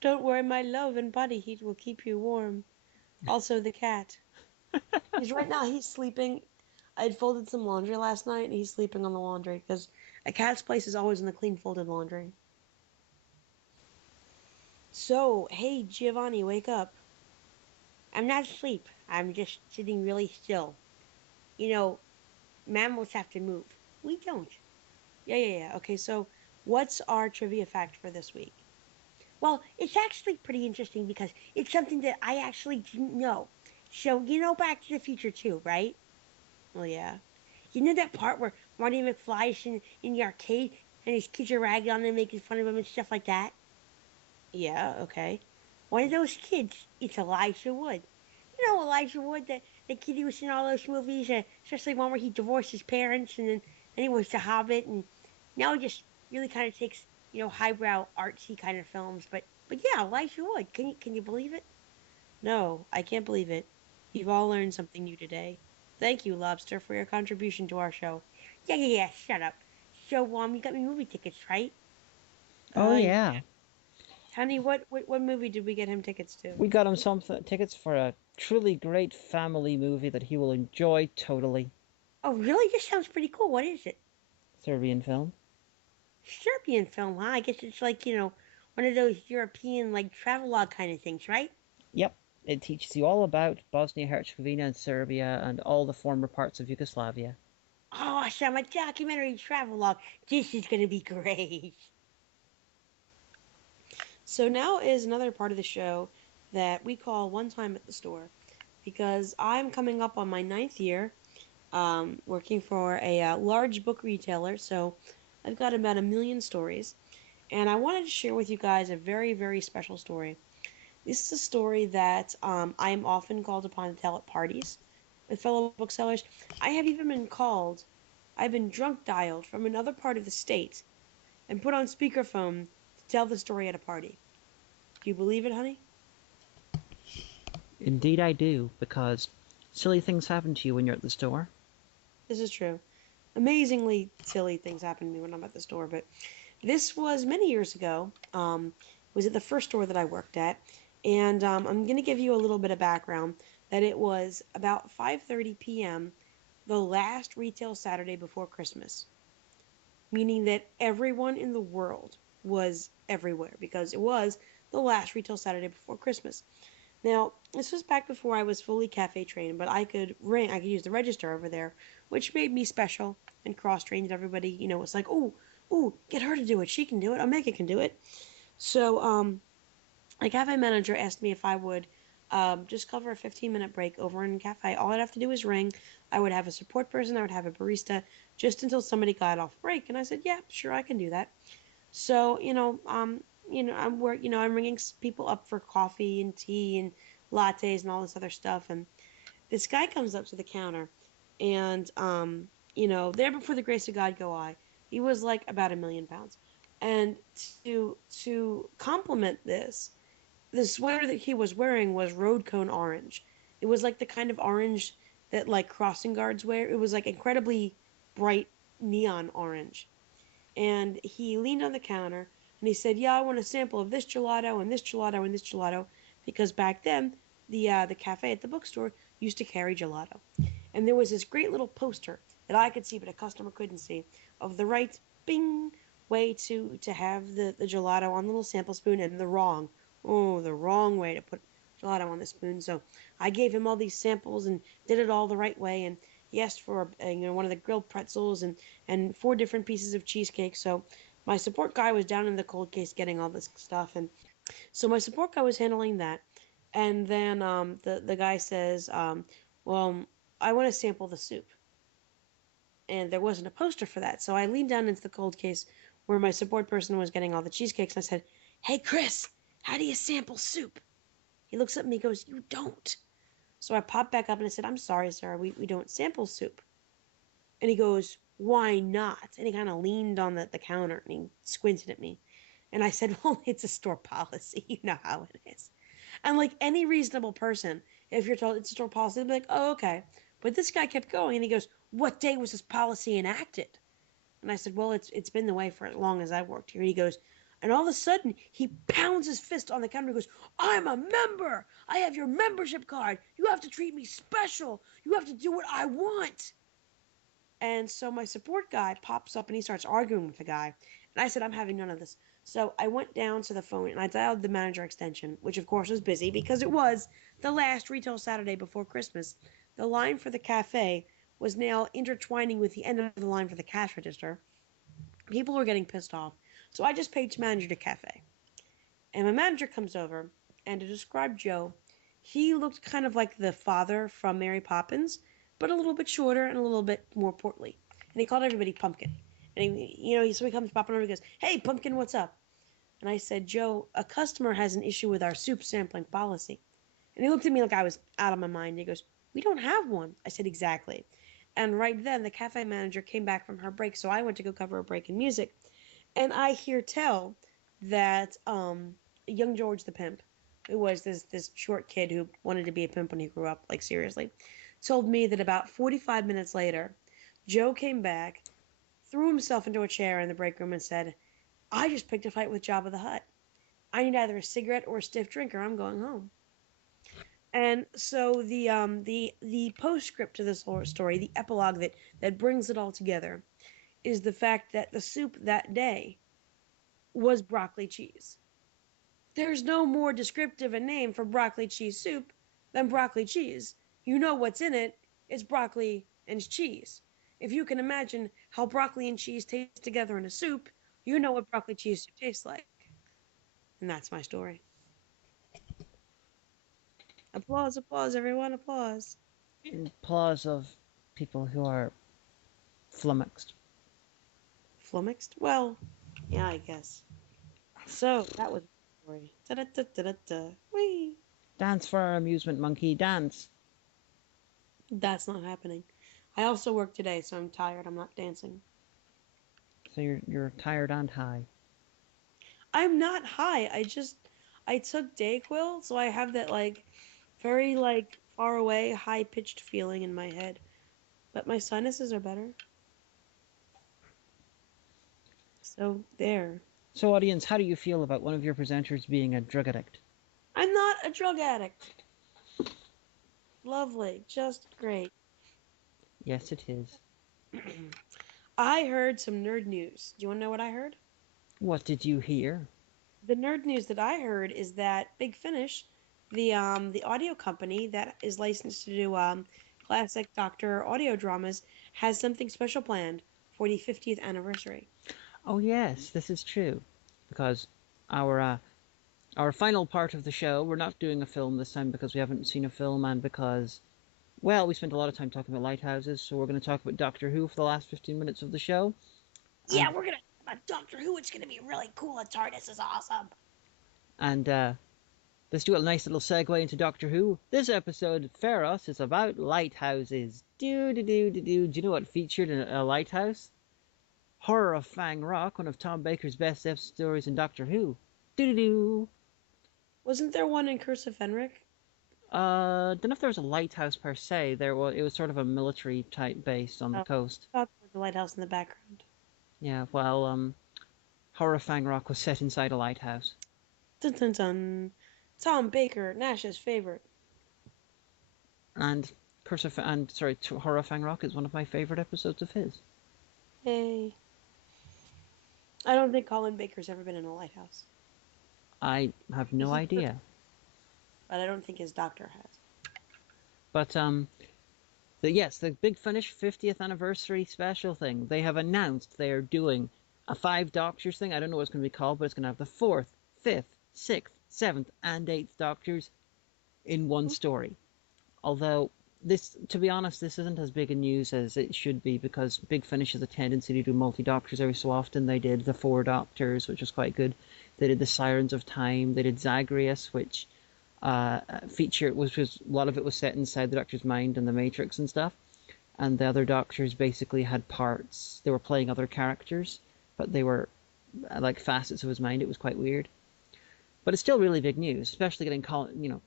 Don't worry, my love and body heat will keep you warm. Also, the cat. Right now he's sleeping. I had folded some laundry last night, and he's sleeping on the laundry because a cat's place is always in the clean folded laundry. So, hey, Giovanni, wake up. I'm not asleep. I'm just sitting really still. You know, mammals have to move. We don't. Yeah. Okay, so what's our trivia fact for this week? Well, it's actually pretty interesting because it's something that I actually didn't know. So, you know Back to the Future too, right? Well, yeah. You know that part where Marty McFly is in the arcade and his kids are ragging on him, making fun of him and stuff like that? Yeah, okay. One of those kids, it's Elijah Wood. You know Elijah Wood, the kid who was in all those movies, especially one where he divorced his parents and then he was The Hobbit, and now he just really kind of takes, highbrow artsy kind of films. But yeah, Elijah Wood. Can you believe it? No, I can't believe it. You've all learned something new today. Thank you, Lobster, for your contribution to our show. Yeah, shut up. So, you got me movie tickets, right? Oh, Yeah. yeah. Honey, what movie did we get him tickets to? We got him some tickets for a truly great family movie that he will enjoy totally. Oh, really? This sounds pretty cool. What is it? Serbian film. Serbian film, huh? I guess it's like, one of those European, like, travelogue kind of things, right? Yep. It teaches you all about Bosnia-Herzegovina and Serbia and all the former parts of Yugoslavia. Awesome. A documentary travelogue. This is going to be great. So now is another part of the show that we call One Time at the Store, because I'm coming up on my 9th year working for a large book retailer, so I've got about 1 million stories, and I wanted to share with you guys a very, very special story. This is a story that I am often called upon to tell at parties with fellow booksellers. I've been drunk dialed from another part of the state and put on speakerphone to tell the story at a party. Do you believe it, honey? Indeed I do, because silly things happen to you when you're at the store. This is true. Amazingly silly things happen to me when I'm at the store, but this was many years ago. Was at the first store that I worked at, and I'm going to give you a little bit of background. That it was about 5:30 p.m. the last retail Saturday before Christmas, meaning that everyone in the world was everywhere because it was the last retail Saturday before Christmas. Now, this was back before I was fully cafe trained, but I could use the register over there, which made me special and cross-trained everybody. It's like, ooh, get her to do it. She can do it. Omega can do it. So, the cafe manager asked me if I would just cover a 15-minute break over in the cafe. All I'd have to do is ring. I would have a support person. I would have a barista just until somebody got off break. And I said, yeah, sure, I can do that. So, I'm ringing people up for coffee and tea and lattes and all this other stuff. And this guy comes up to the counter, and there before the grace of God go I. He was like about 1 million pounds, and to complement this, the sweater that he was wearing was road cone orange. It was like the kind of orange that like crossing guards wear. It was like incredibly bright neon orange. And he leaned on the counter and he said, "Yeah, I want a sample of this gelato and this gelato and this gelato," because back then the cafe at the bookstore used to carry gelato. And there was this great little poster that I could see but a customer couldn't see of the right bing way to have the gelato on the little sample spoon, and the wrong way to put gelato on the spoon. So I gave him all these samples and did it all the right way, and he asked for one of the grilled pretzels and 4 different pieces of cheesecake. So my support guy was down in the cold case getting all this stuff, and so my support guy was handling that. And then the guy says, well, I want to sample the soup. And there wasn't a poster for that. So I leaned down into the cold case where my support person was getting all the cheesecakes, and I said, "Hey, Chris, how do you sample soup?" He looks at me and goes, "You don't." So I popped back up and I said, "I'm sorry, sir, we don't sample soup." And he goes, "Why not?" And he kind of leaned on the counter and he squinted at me. And I said, "Well, it's a store policy. You know how it is." And like any reasonable person, if you're told it's a store policy, they'll be like, "Oh, okay." But this guy kept going, and he goes, "What day was this policy enacted?" And I said, "Well, it's been the way for as long as I've worked here." And he goes, and all of a sudden, he pounds his fist on the counter and goes, "I'm a member! I have your membership card! You have to treat me special! You have to do what I want!" And so my support guy pops up and he starts arguing with the guy. And I said, "I'm having none of this." So I went down to the phone and I dialed the manager extension, which of course was busy because it was the last retail Saturday before Christmas. The line for the cafe was now intertwining with the end of the line for the cash register. People were getting pissed off. So I just paged manager to cafe. And my manager comes over, and to describe Joe, he looked kind of like the father from Mary Poppins, but a little bit shorter and a little bit more portly. And he called everybody Pumpkin. And so he comes popping over and goes, "Hey, Pumpkin, what's up?" And I said, "Joe, a customer has an issue with our soup sampling policy." And he looked at me like I was out of my mind. He goes, "We don't have one." I said, "Exactly." And right then, the cafe manager came back from her break, so I went to go cover a break in music. And I hear tell that young George the pimp, who was this short kid who wanted to be a pimp when he grew up, like seriously, told me that about 45 minutes later, Joe came back, threw himself into a chair in the break room and said, "I just picked a fight with Jabba the Hutt. I need either a cigarette or a stiff drink or I'm going home." And so the postscript to this whole story, the epilogue that brings it all together, is the fact that the soup that day was broccoli cheese. There's no more descriptive a name for broccoli cheese soup than broccoli cheese. You know what's in it. It's broccoli and cheese. If you can imagine how broccoli and cheese taste together in a soup, you know what broccoli cheese soup tastes like. And that's my story. Applause, applause, everyone, applause. Applause of people who are flummoxed. Flummoxed? Well, yeah, I guess. So, that was my story. Da-da-da-da-da-da. Whee! Dance for our amusement, monkey, dance. That's not happening. I also work today, so I'm tired. I'm not dancing. So you're tired and high. I'm not high. I took Dayquil, so I have that very far away, high pitched feeling in my head. But my sinuses are better. So there. So audience, how do you feel about one of your presenters being a drug addict? I'm not a drug addict. Lovely. Just great. Yes, it is. I heard some nerd news. Do you want to know what I heard? What did you hear? The nerd news that I heard is that Big Finish, the audio company that is licensed to do classic Doctor audio dramas, has something special planned for the 50th anniversary. Oh yes, this is true, because our final part of the show, we're not doing a film this time because we haven't seen a film and because, well, we spent a lot of time talking about lighthouses, so we're going to talk about Doctor Who for the last 15 minutes of the show. Yeah, we're going to talk about Doctor Who. It's going to be really cool. The TARDIS is awesome. And let's do a nice little segue into Doctor Who. This episode, Pharos, is about lighthouses. Do you know what featured in a lighthouse? Horror of Fang Rock, one of Tom Baker's best stories in Doctor Who. Wasn't there one in Curse of Fenric? Don't know if there was a lighthouse per se. It was sort of a military type base on the coast. I thought there was a lighthouse in the background. Yeah, well, Horror of Fang Rock was set inside a lighthouse. Dun dun dun. Tom Baker, Nash's favorite. And Horror of Fang Rock is one of my favorite episodes of his. Hey. I don't think Colin Baker's ever been in a lighthouse. I have no idea. But I don't think his doctor has. But the Big Finish 50th anniversary special thing. They have announced they are doing a 5 Doctors thing. I don't know what it's going to be called, but it's going to have the 4th, 5th, 6th, 7th, and 8th Doctors in one story. Although this, to be honest, this isn't as big a news as it should be because Big Finish has a tendency to do multi-Doctors every so often. They did the 4 Doctors, which was quite good. They did the Sirens of Time. They did Zagreus, which a lot of it was set inside the Doctor's mind and the Matrix and stuff. And the other Doctors basically had parts. They were playing other characters, but they were like facets of his mind. It was quite weird. But it's still really big news, especially getting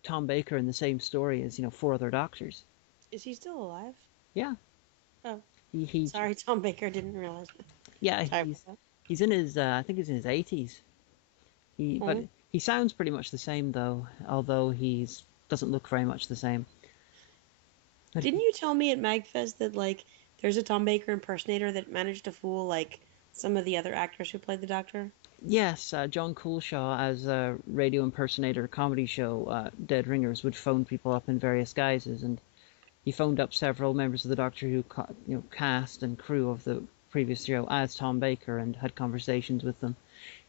Tom Baker in the same story as 4 other Doctors. Is he still alive? Yeah. Oh, He sorry, Tom Baker. Didn't realize that. yeah, Sorry about that. he's in his I think he's in his 80s. But Oh. he sounds pretty much the same though, although he's doesn't look very much the same. But Didn't you tell me at MagFest that like there's a Tom Baker impersonator that managed to fool like some of the other actors who played the Doctor? yes, John Coolshaw as a radio impersonator comedy show, Dead Ringers, would phone people up in various guises, and he phoned up several members of the Doctor Who cast and crew of the previous show as Tom Baker and had conversations with them.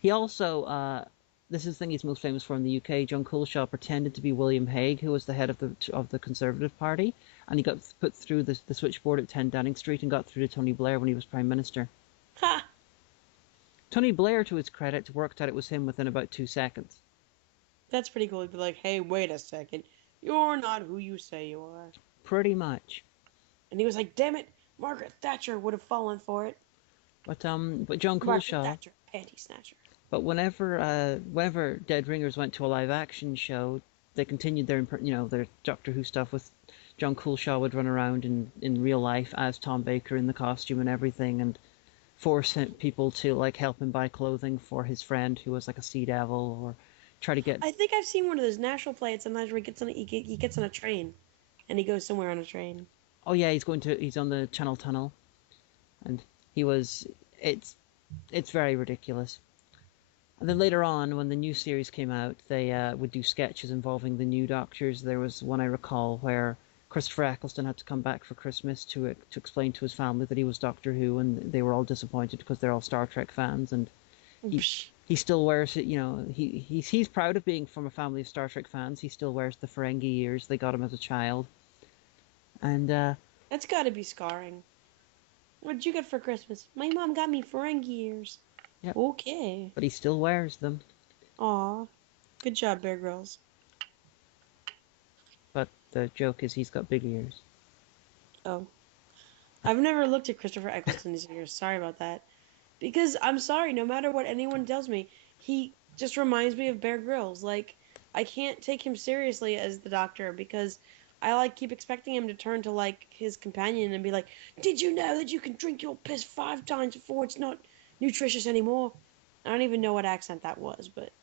He also, this is the thing he's most famous for in the UK, John Coolshaw pretended to be William Hague, who was the head of the Conservative Party, and he got put through the switchboard at 10 Downing Street and got through to Tony Blair when he was Prime Minister. Ha! Tony Blair, to his credit, worked out it was him within about 2 seconds. That's pretty cool. He'd be like, "Hey, wait a second, you're not who you say you are." Pretty much. And he was like, "Damn it, Margaret Thatcher would have fallen for it." But John Margaret Coolshaw. Thatcher, panty snatcher. But whenever Dead Ringers went to a live action show, they continued their Doctor Who stuff with John Coolshaw would run around in real life as Tom Baker in the costume and everything, and force people to like help him buy clothing for his friend who was like a sea devil, or try to get. I think I've seen one of those National Play It sometimes where he gets on a train, and he goes somewhere on a train. Oh yeah, he's on the Channel Tunnel, and it's very ridiculous. And then later on, when the new series came out, they would do sketches involving the new Doctors. There was one I recall where Christopher Eccleston had to come back for Christmas to explain to his family that he was Doctor Who, and they were all disappointed because they're all Star Trek fans. And he still wears it. He's proud of being from a family of Star Trek fans. He still wears the Ferengi ears. They got him as a child. And That's got to be scarring. What did you get for Christmas? My mom got me Ferengi ears. Yep. Okay. But he still wears them. Aw. Good job, Bear Grylls. But the joke is he's got big ears. Oh. I've never looked at Christopher Eccleston's ears. Sorry about that. Because, I'm sorry, no matter what anyone tells me, he just reminds me of Bear Grylls. Like, I can't take him seriously as the Doctor because I keep expecting him to turn to his companion and be like, "Did you know that you can drink your piss 5 times before it's not nutritious anymore?" I don't even know what accent that was, but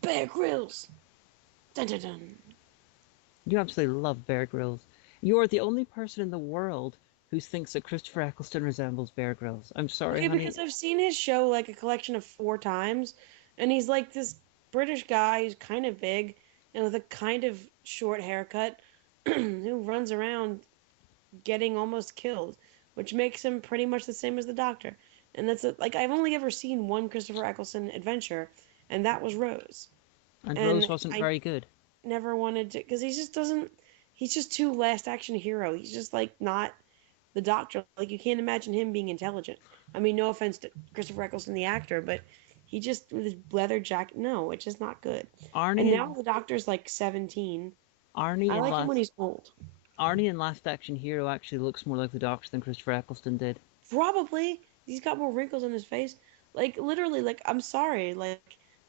Bear Grylls. Dun dun dun. You absolutely love Bear Grylls. You are the only person in the world who thinks that Christopher Eccleston resembles Bear Grylls. I'm sorry, Okay, honey. because I've seen his show a collection of 4 times, and he's this British guy who's kind of big and with a kind of short haircut who runs around getting almost killed, which makes him pretty much the same as the Doctor. And that's I've only ever seen one Christopher Eccleston adventure, and that was Rose. And and Rose wasn't I very good. Never wanted to, because he's just too last action hero. He's just not the Doctor. You can't imagine him being intelligent. I mean, no offense to Christopher Eccleston, the actor, but he just, with his leather jacket, no, it's just not good. And now the Doctor's 17. Arnie I in like him when he's old. Arnie in Last Action Hero actually looks more like the Doctor than Christopher Eccleston did. Probably. He's got more wrinkles on his face. Literally, I'm sorry.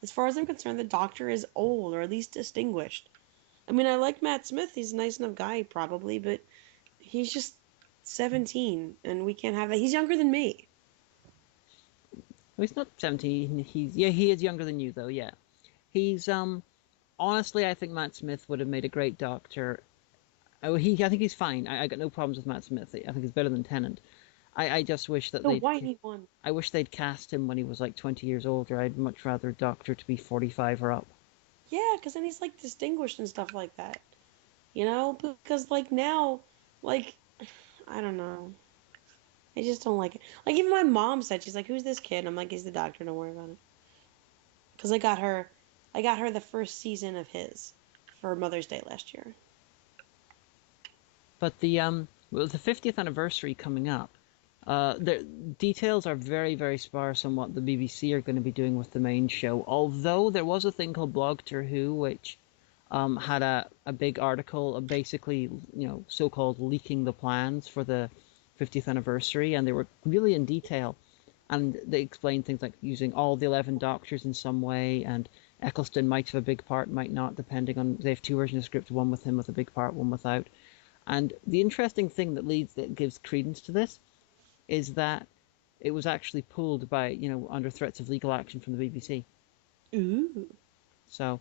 As far as I'm concerned, the Doctor is old, or at least distinguished. I mean, I like Matt Smith. He's a nice enough guy, probably, but he's just 17, and we can't have that. He's younger than me. Well, he's not 17. He is younger than you, though, yeah. He's, honestly, I think Matt Smith would have made a great Doctor. I think he's fine. I got no problems with Matt Smith. I think he's better than Tennant. I just wish that The whiny one. I wish they'd cast him when he was 20 years older. I'd much rather Doctor to be 45 or up. Yeah, because then he's distinguished and stuff like that. Because now, I don't know. I just don't like it. Even my mom said, she's like, "Who's this kid?" I'm like, "He's the Doctor, don't worry about it." Because I got her the first season of his for Mother's Day last year. But the 50th anniversary coming up, the details are very, very sparse on what the BBC are going to be doing with the main show. Although there was a thing called Blogter Who, which had a big article, basically, so-called leaking the plans for the 50th anniversary, and they were really in detail. And they explained things like using all the 11 Doctors in some way, and Eccleston might have a big part, might not, depending on, they have 2 versions of the script, one with him with a big part, one without. And the interesting thing that gives credence to this is that it was actually pulled by, under threats of legal action from the BBC. Ooh. So,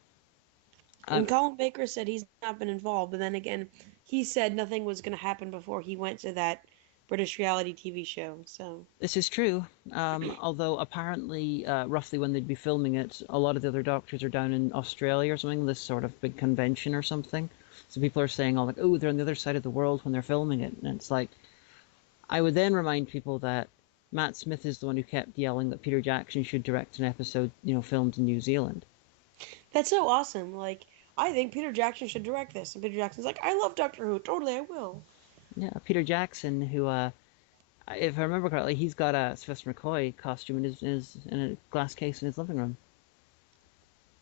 And Colin Baker said he's not been involved, but then again, he said nothing was going to happen before he went to that British reality TV show. So this is true. Although apparently, roughly when they'd be filming it, a lot of the other doctors are down in Australia or something, this sort of big convention or something. So people are saying all like, oh, they're on the other side of the world when they're filming it. And it's like, I would then remind people that Matt Smith is the one who kept yelling that Peter Jackson should direct an episode, filmed in New Zealand. that's so awesome. Like, I think Peter Jackson should direct this. And Peter Jackson's like, I love Doctor Who. Totally, I will. Yeah, Peter Jackson, who, if I remember correctly, he's got a Sylvester McCoy costume in a glass case in his living room.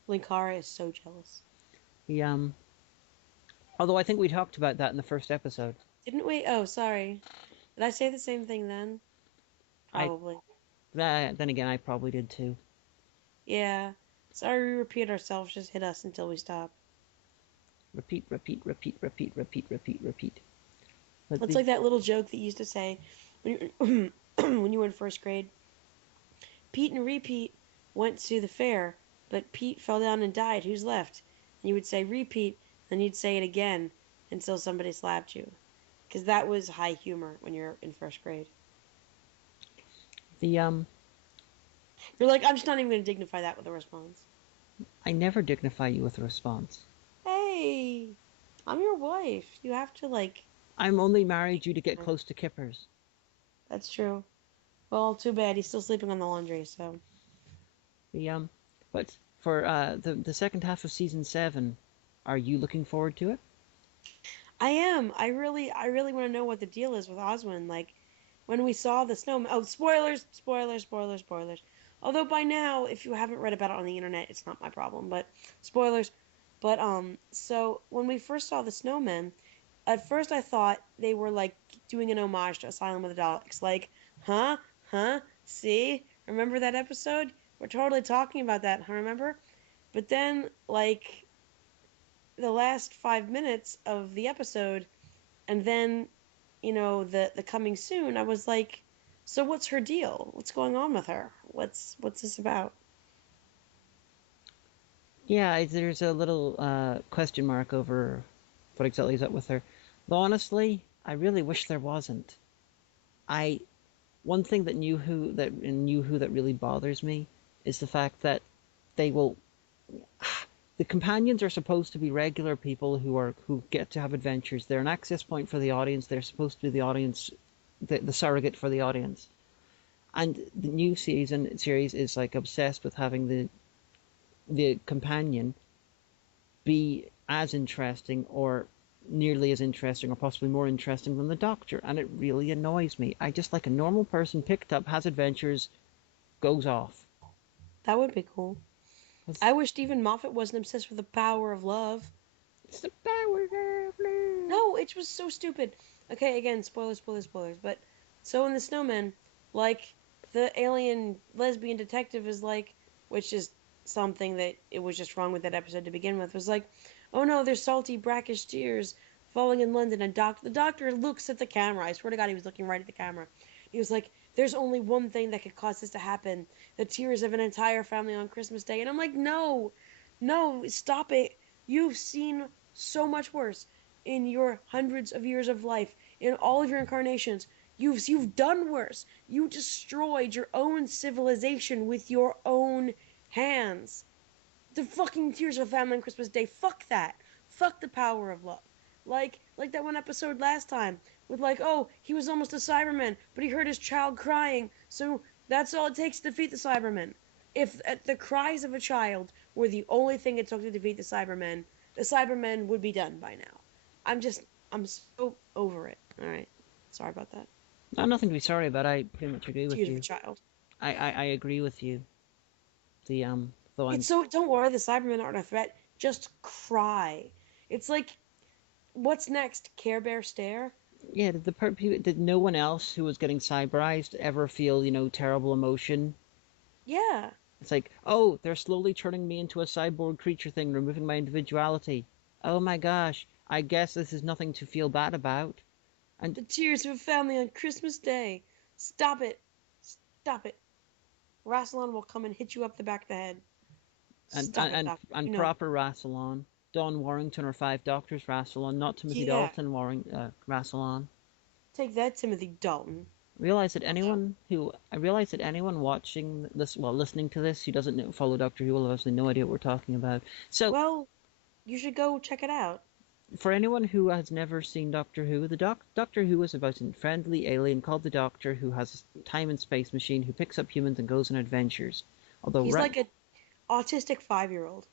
Linkara is so jealous. He, although I think we talked about that in the first episode. Didn't we? Oh, sorry. Did I say the same thing then? Probably. Then again, I probably did too. Yeah. Sorry we repeat ourselves. Just hit us until we stop. Repeat, repeat, repeat, repeat, repeat, repeat, repeat. It's like that little joke that you used to say when you, when you were in first grade. Pete and Repeat went to the fair, but Pete fell down and died. Who's left? And you would say repeat, then you'd say it again until somebody slapped you. Because that was high humor when you're in first grade. You're like, I'm just not even going to dignify that with a response. I never dignify you with a response. Hey, I'm your wife. You have to, like... I'm only married you to get close to Kippers. That's true. Well, too bad. He's still sleeping on the laundry, so... But for the second half of season 7, are you looking forward to it? I am. I really want to know what the deal is with Oswin. Like, when we saw the snowman... Oh, spoilers! Spoilers, spoilers, spoilers. Although by now, if you haven't read about it on the internet, it's not my problem, but... Spoilers. But, so, when we first saw the snowmen, at first I thought they were, like, doing an homage to Asylum of the Daleks. Like, huh? See? Remember that episode? We're totally talking about that, remember? But then, like... the last 5 minutes of the episode, and then, the coming soon, I was like, so what's her deal? What's going on with her? What's this about? Yeah, there's a little question mark over what exactly is up with her. Though honestly, I really wish there wasn't. One thing that New Who that really bothers me is the fact that they will. The companions are supposed to be regular people who get to have adventures. They're an access point for the audience. They're supposed to be the audience, the surrogate for the audience. And the new series is like obsessed with having the companion be as interesting or nearly as interesting or possibly more interesting than the Doctor, and it really annoys me. I just like a normal person picked up, has adventures, goes off. That would be cool. I wish Stephen Moffat wasn't obsessed with the power of love. It's the power of love. No, it was so stupid. Okay, again, spoilers. But so in the Snowman, like the alien lesbian detective is like, which is something that it was just wrong with that episode to begin with. Was like, oh no, there's salty brackish tears falling in London, and the doctor looks at the camera. I swear to God, he was looking right at the camera. He was like, there's only one thing that could cause this to happen. The tears of an entire family on Christmas Day. And I'm like, no, stop it. You've seen so much worse in your hundreds of years of life, in all of your incarnations. You've done worse. You destroyed your own civilization with your own hands. The fucking tears of a family on Christmas Day. Fuck that. Fuck the power of love. Like that one episode last time with like, oh, he was almost a Cyberman, but he heard his child crying, so that's all it takes to defeat the Cybermen. If the cries of a child were the only thing it took to defeat the Cybermen would be done by now. I'm so over it. All right, sorry about that. No, nothing to be sorry about. I pretty much agree with you. Tears of a child. I agree with you. Though It's so, don't worry, the Cybermen aren't a threat. Just cry. It's like, what's next? Care Bear stare? Yeah, did no one else who was getting cyberized ever feel, terrible emotion? Yeah. It's like, oh, they're slowly turning me into a cyborg creature thing, removing my individuality. Oh my gosh, I guess this is nothing to feel bad about. The tears of a family on Christmas Day. Stop it. Stop it. Rassilon will come and hit you up the back of the head. Stop it, Doctor. And You know. proper Rassilon. Don Warrington or Five Doctors Rassilon, not Timothy Yeah. Dalton Rassilon. Take that, Timothy Dalton. I realize that anyone watching this, well, listening to this, who doesn't follow Doctor Who will have absolutely no idea what we're talking about. So, Well, you should go check it out. for anyone who has never seen Doctor Who, the Doctor Who is about a friendly alien called the Doctor who has a time and space machine who picks up humans and goes on adventures. Although He's like an autistic 5-year-old.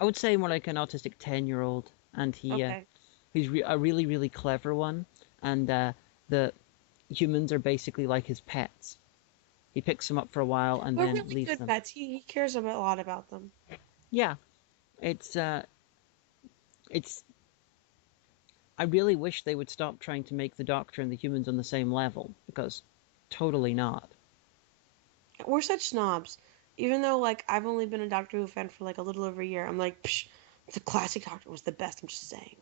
I would say more like an autistic 10-year-old, and he's a really, really clever one, and the humans are basically like his pets. He picks them up for a while and They're then really leaves good them. pets. He cares a lot about them. Yeah, it's. I really wish they would stop trying to make the Doctor and the humans on the same level, because totally not. We're such snobs. Even though, like, I've only been a Doctor Who fan for, like, a little over a year. I'm like, psh, the classic Doctor was the best. I'm just saying.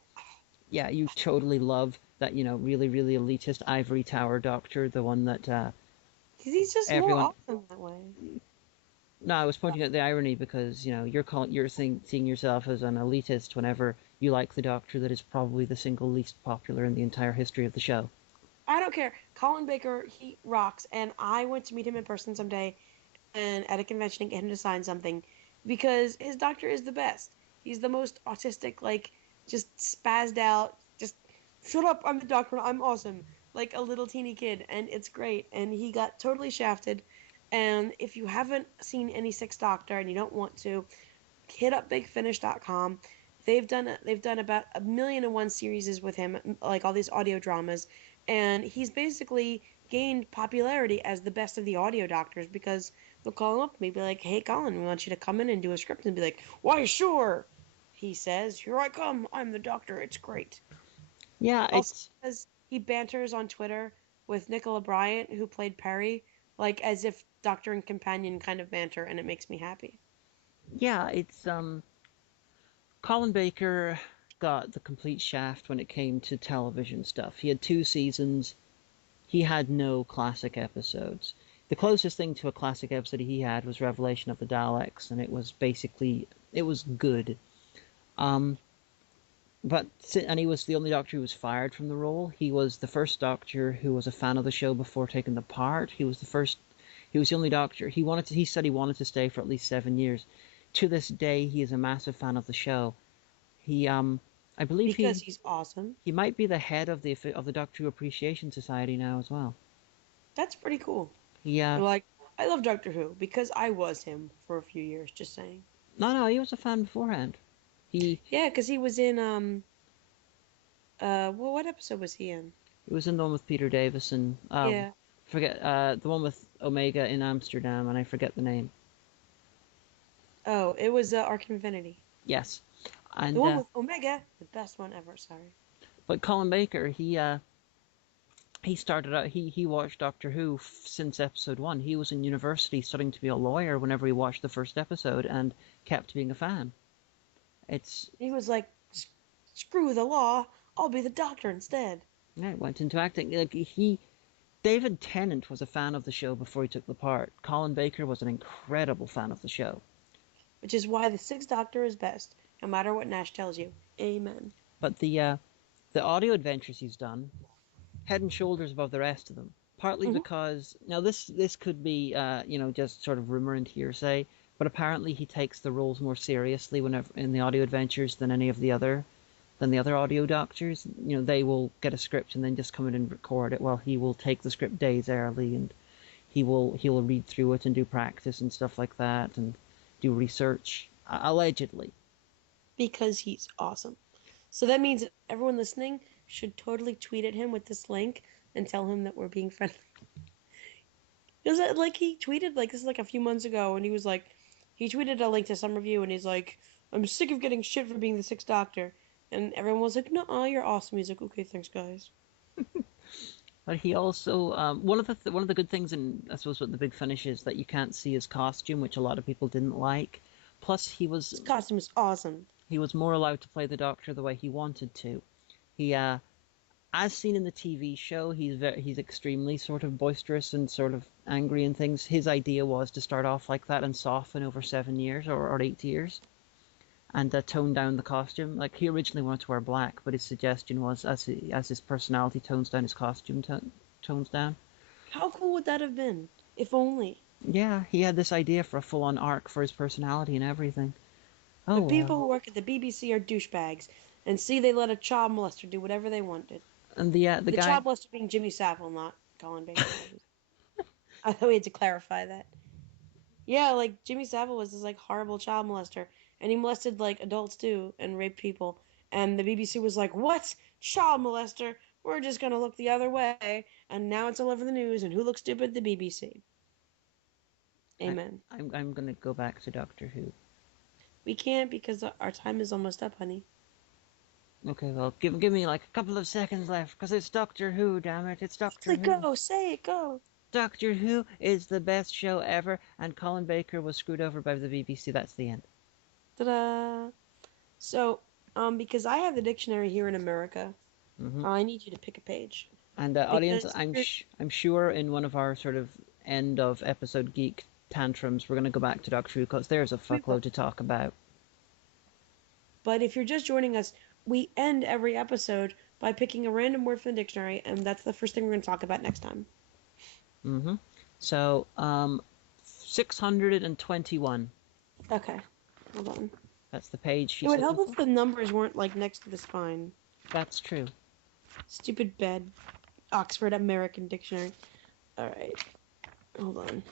Yeah, you totally love that, really, really elitist ivory tower Doctor, the one that. He's just everyone... more awesome that way. No, I was pointing out the irony because, you're seeing yourself as an elitist whenever you like the Doctor that is probably the single least popular in the entire history of the show. I don't care. Colin Baker, he rocks, and I went to meet him in person someday and at a convention and get him to sign something because his Doctor is the best. He's the most autistic, like, just spazzed out, just, shut up, I'm the Doctor, I'm awesome. Like a little teeny kid, and it's great. And he got totally shafted. And if you haven't seen any Sixth Doctor and you don't want to, hit up BigFinish.com. They've done about 1,000,001 series with him, like all these audio dramas, and he's basically gained popularity as the best of the audio doctors because they'll call him up and be like, "Hey, Colin, we want you to come in and do a script," and be like, "Why, sure." He says, "Here I come. I'm the Doctor. It's great." Yeah, also, because he banters on Twitter with Nicola Bryant, who played Perry, like as if Doctor and Companion kind of banter, and it makes me happy. Yeah, it's Colin Baker got the complete shaft when it came to television stuff. He had 2 seasons. He had no classic episodes. The closest thing to a classic episode he had was Revelation of the Daleks, and it was good. And he was the only Doctor who was fired from the role. He was the first Doctor who was a fan of the show before taking the part. He was the only Doctor. He said he wanted to stay for at least 7 years. To this day, he is a massive fan of the show. I believe because he's awesome. He might be the head of the Doctor Who Appreciation Society now as well. That's pretty cool. Yeah. Like, I love Doctor Who because I was him for a few years. Just saying. No, he was a fan beforehand. Yeah, because he was in what episode was he in? He was in the one with Peter Davison. Yeah. Forget the one with Omega in Amsterdam, and I forget the name. Oh, it was Arc Infinity. Yes. And the one with Omega, the best one ever. Sorry. But Colin Baker, he started out. He watched Doctor Who since episode 1. He was in university studying to be a lawyer whenever he watched the first episode, and kept being a fan. He was like, screw the law. I'll be the Doctor instead. Yeah, he went into acting. David Tennant was a fan of the show before he took the part. Colin Baker was an incredible fan of the show. Which is why the Sixth Doctor is best, no matter what Nash tells you. Amen. But the audio adventures he's done, head and shoulders above the rest of them. Partly because, now this could be, just sort of rumor and hearsay, but apparently he takes the roles more seriously whenever in the audio adventures than the other audio doctors. They will get a script and then just come in and record it, while he will take the script days early, and he will read through it and do practice and stuff like that, and do research, allegedly. Because he's awesome. So that means that everyone listening should totally tweet at him with this link and tell him that we're being friendly. Because he tweeted, this is a few months ago, and he was like, he tweeted a link to some review, and he's like, "I'm sick of getting shit for being the Sixth Doctor." And everyone was like, "No, you're awesome." He's like, "Okay, thanks, guys." But he also one of the good things, in I suppose what the Big Finish is, that you can't see his costume, which a lot of people didn't like. Plus, his costume is awesome. He was more allowed to play the Doctor the way he wanted to. He, as seen in the TV show, he's extremely sort of boisterous and sort of angry and things. His idea was to start off like that and soften over 7 years or 8 years, and tone down the costume. Like, he originally wanted to wear black, but his suggestion was as his personality tones down, his costume tones down. How cool would that have been? If only. Yeah, he had this idea for a full-on arc for his personality and everything. Oh, The people who work at the BBC are douchebags, and see they let a child molester do whatever they wanted. and the The guy. child molester being Jimmy Savile, not Colin Baker. I thought we had to clarify that. Yeah, like Jimmy Savile was this like horrible child molester, and he molested like adults too, and raped people. And the BBC was like, "What? Child molester? We're just gonna look the other way." And now it's all over the news. And who looks stupid? The BBC. Amen. I'm gonna go back to Doctor Who. We can't because our time is almost up, honey. Okay, well, give me like a couple of seconds left, because it's Doctor Who, damn it, it's Doctor Say Who. go, say it, go. Doctor Who is the best show ever, and Colin Baker was screwed over by the BBC. That's the end. Ta-da! So, because I have the dictionary here in America, I need you to pick a page. And audience, Because I'm sure in one of our sort of end of episode geek tantrums, we're gonna go back to Doctor Who, because there's a fuckload to talk about. But if you're just joining us, we end every episode by picking a random word from the dictionary, and that's the first thing we're going to talk about next time. So, 621. Okay, hold on. That's the page she's It would looking help if for. the numbers weren't like next to the spine. That's true. Stupid bad Oxford American Dictionary. All right, hold on.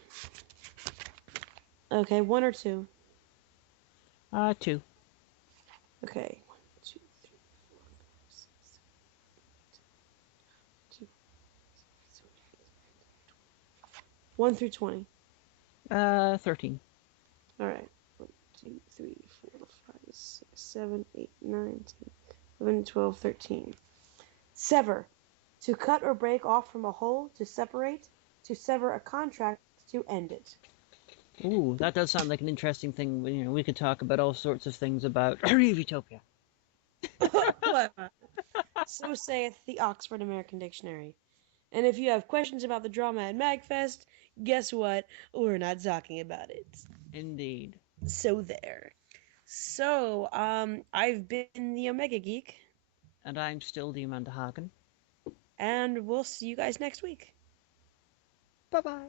Okay, 1 or 2. 2. Okay, 1, 2, 3, 4, 5, 6, 7, 8, 1 through 20. 13. All right. 1, 2, 3, 4, 5, 6, 7, 8, 9, 10, 11, 12, 13. Sever. To cut or break off from a whole, to separate, to sever a contract, to end it. Ooh, that does sound like an interesting thing. You know, we could talk about all sorts of things about Utopia. So saith the Oxford American Dictionary. And if you have questions about the drama at MagFest, guess what? We're not talking about it. Indeed. So there. So, I've been the Omega Geek, And I'm still Diamanda HAGAN. and we'll see you guys next week. Bye-bye.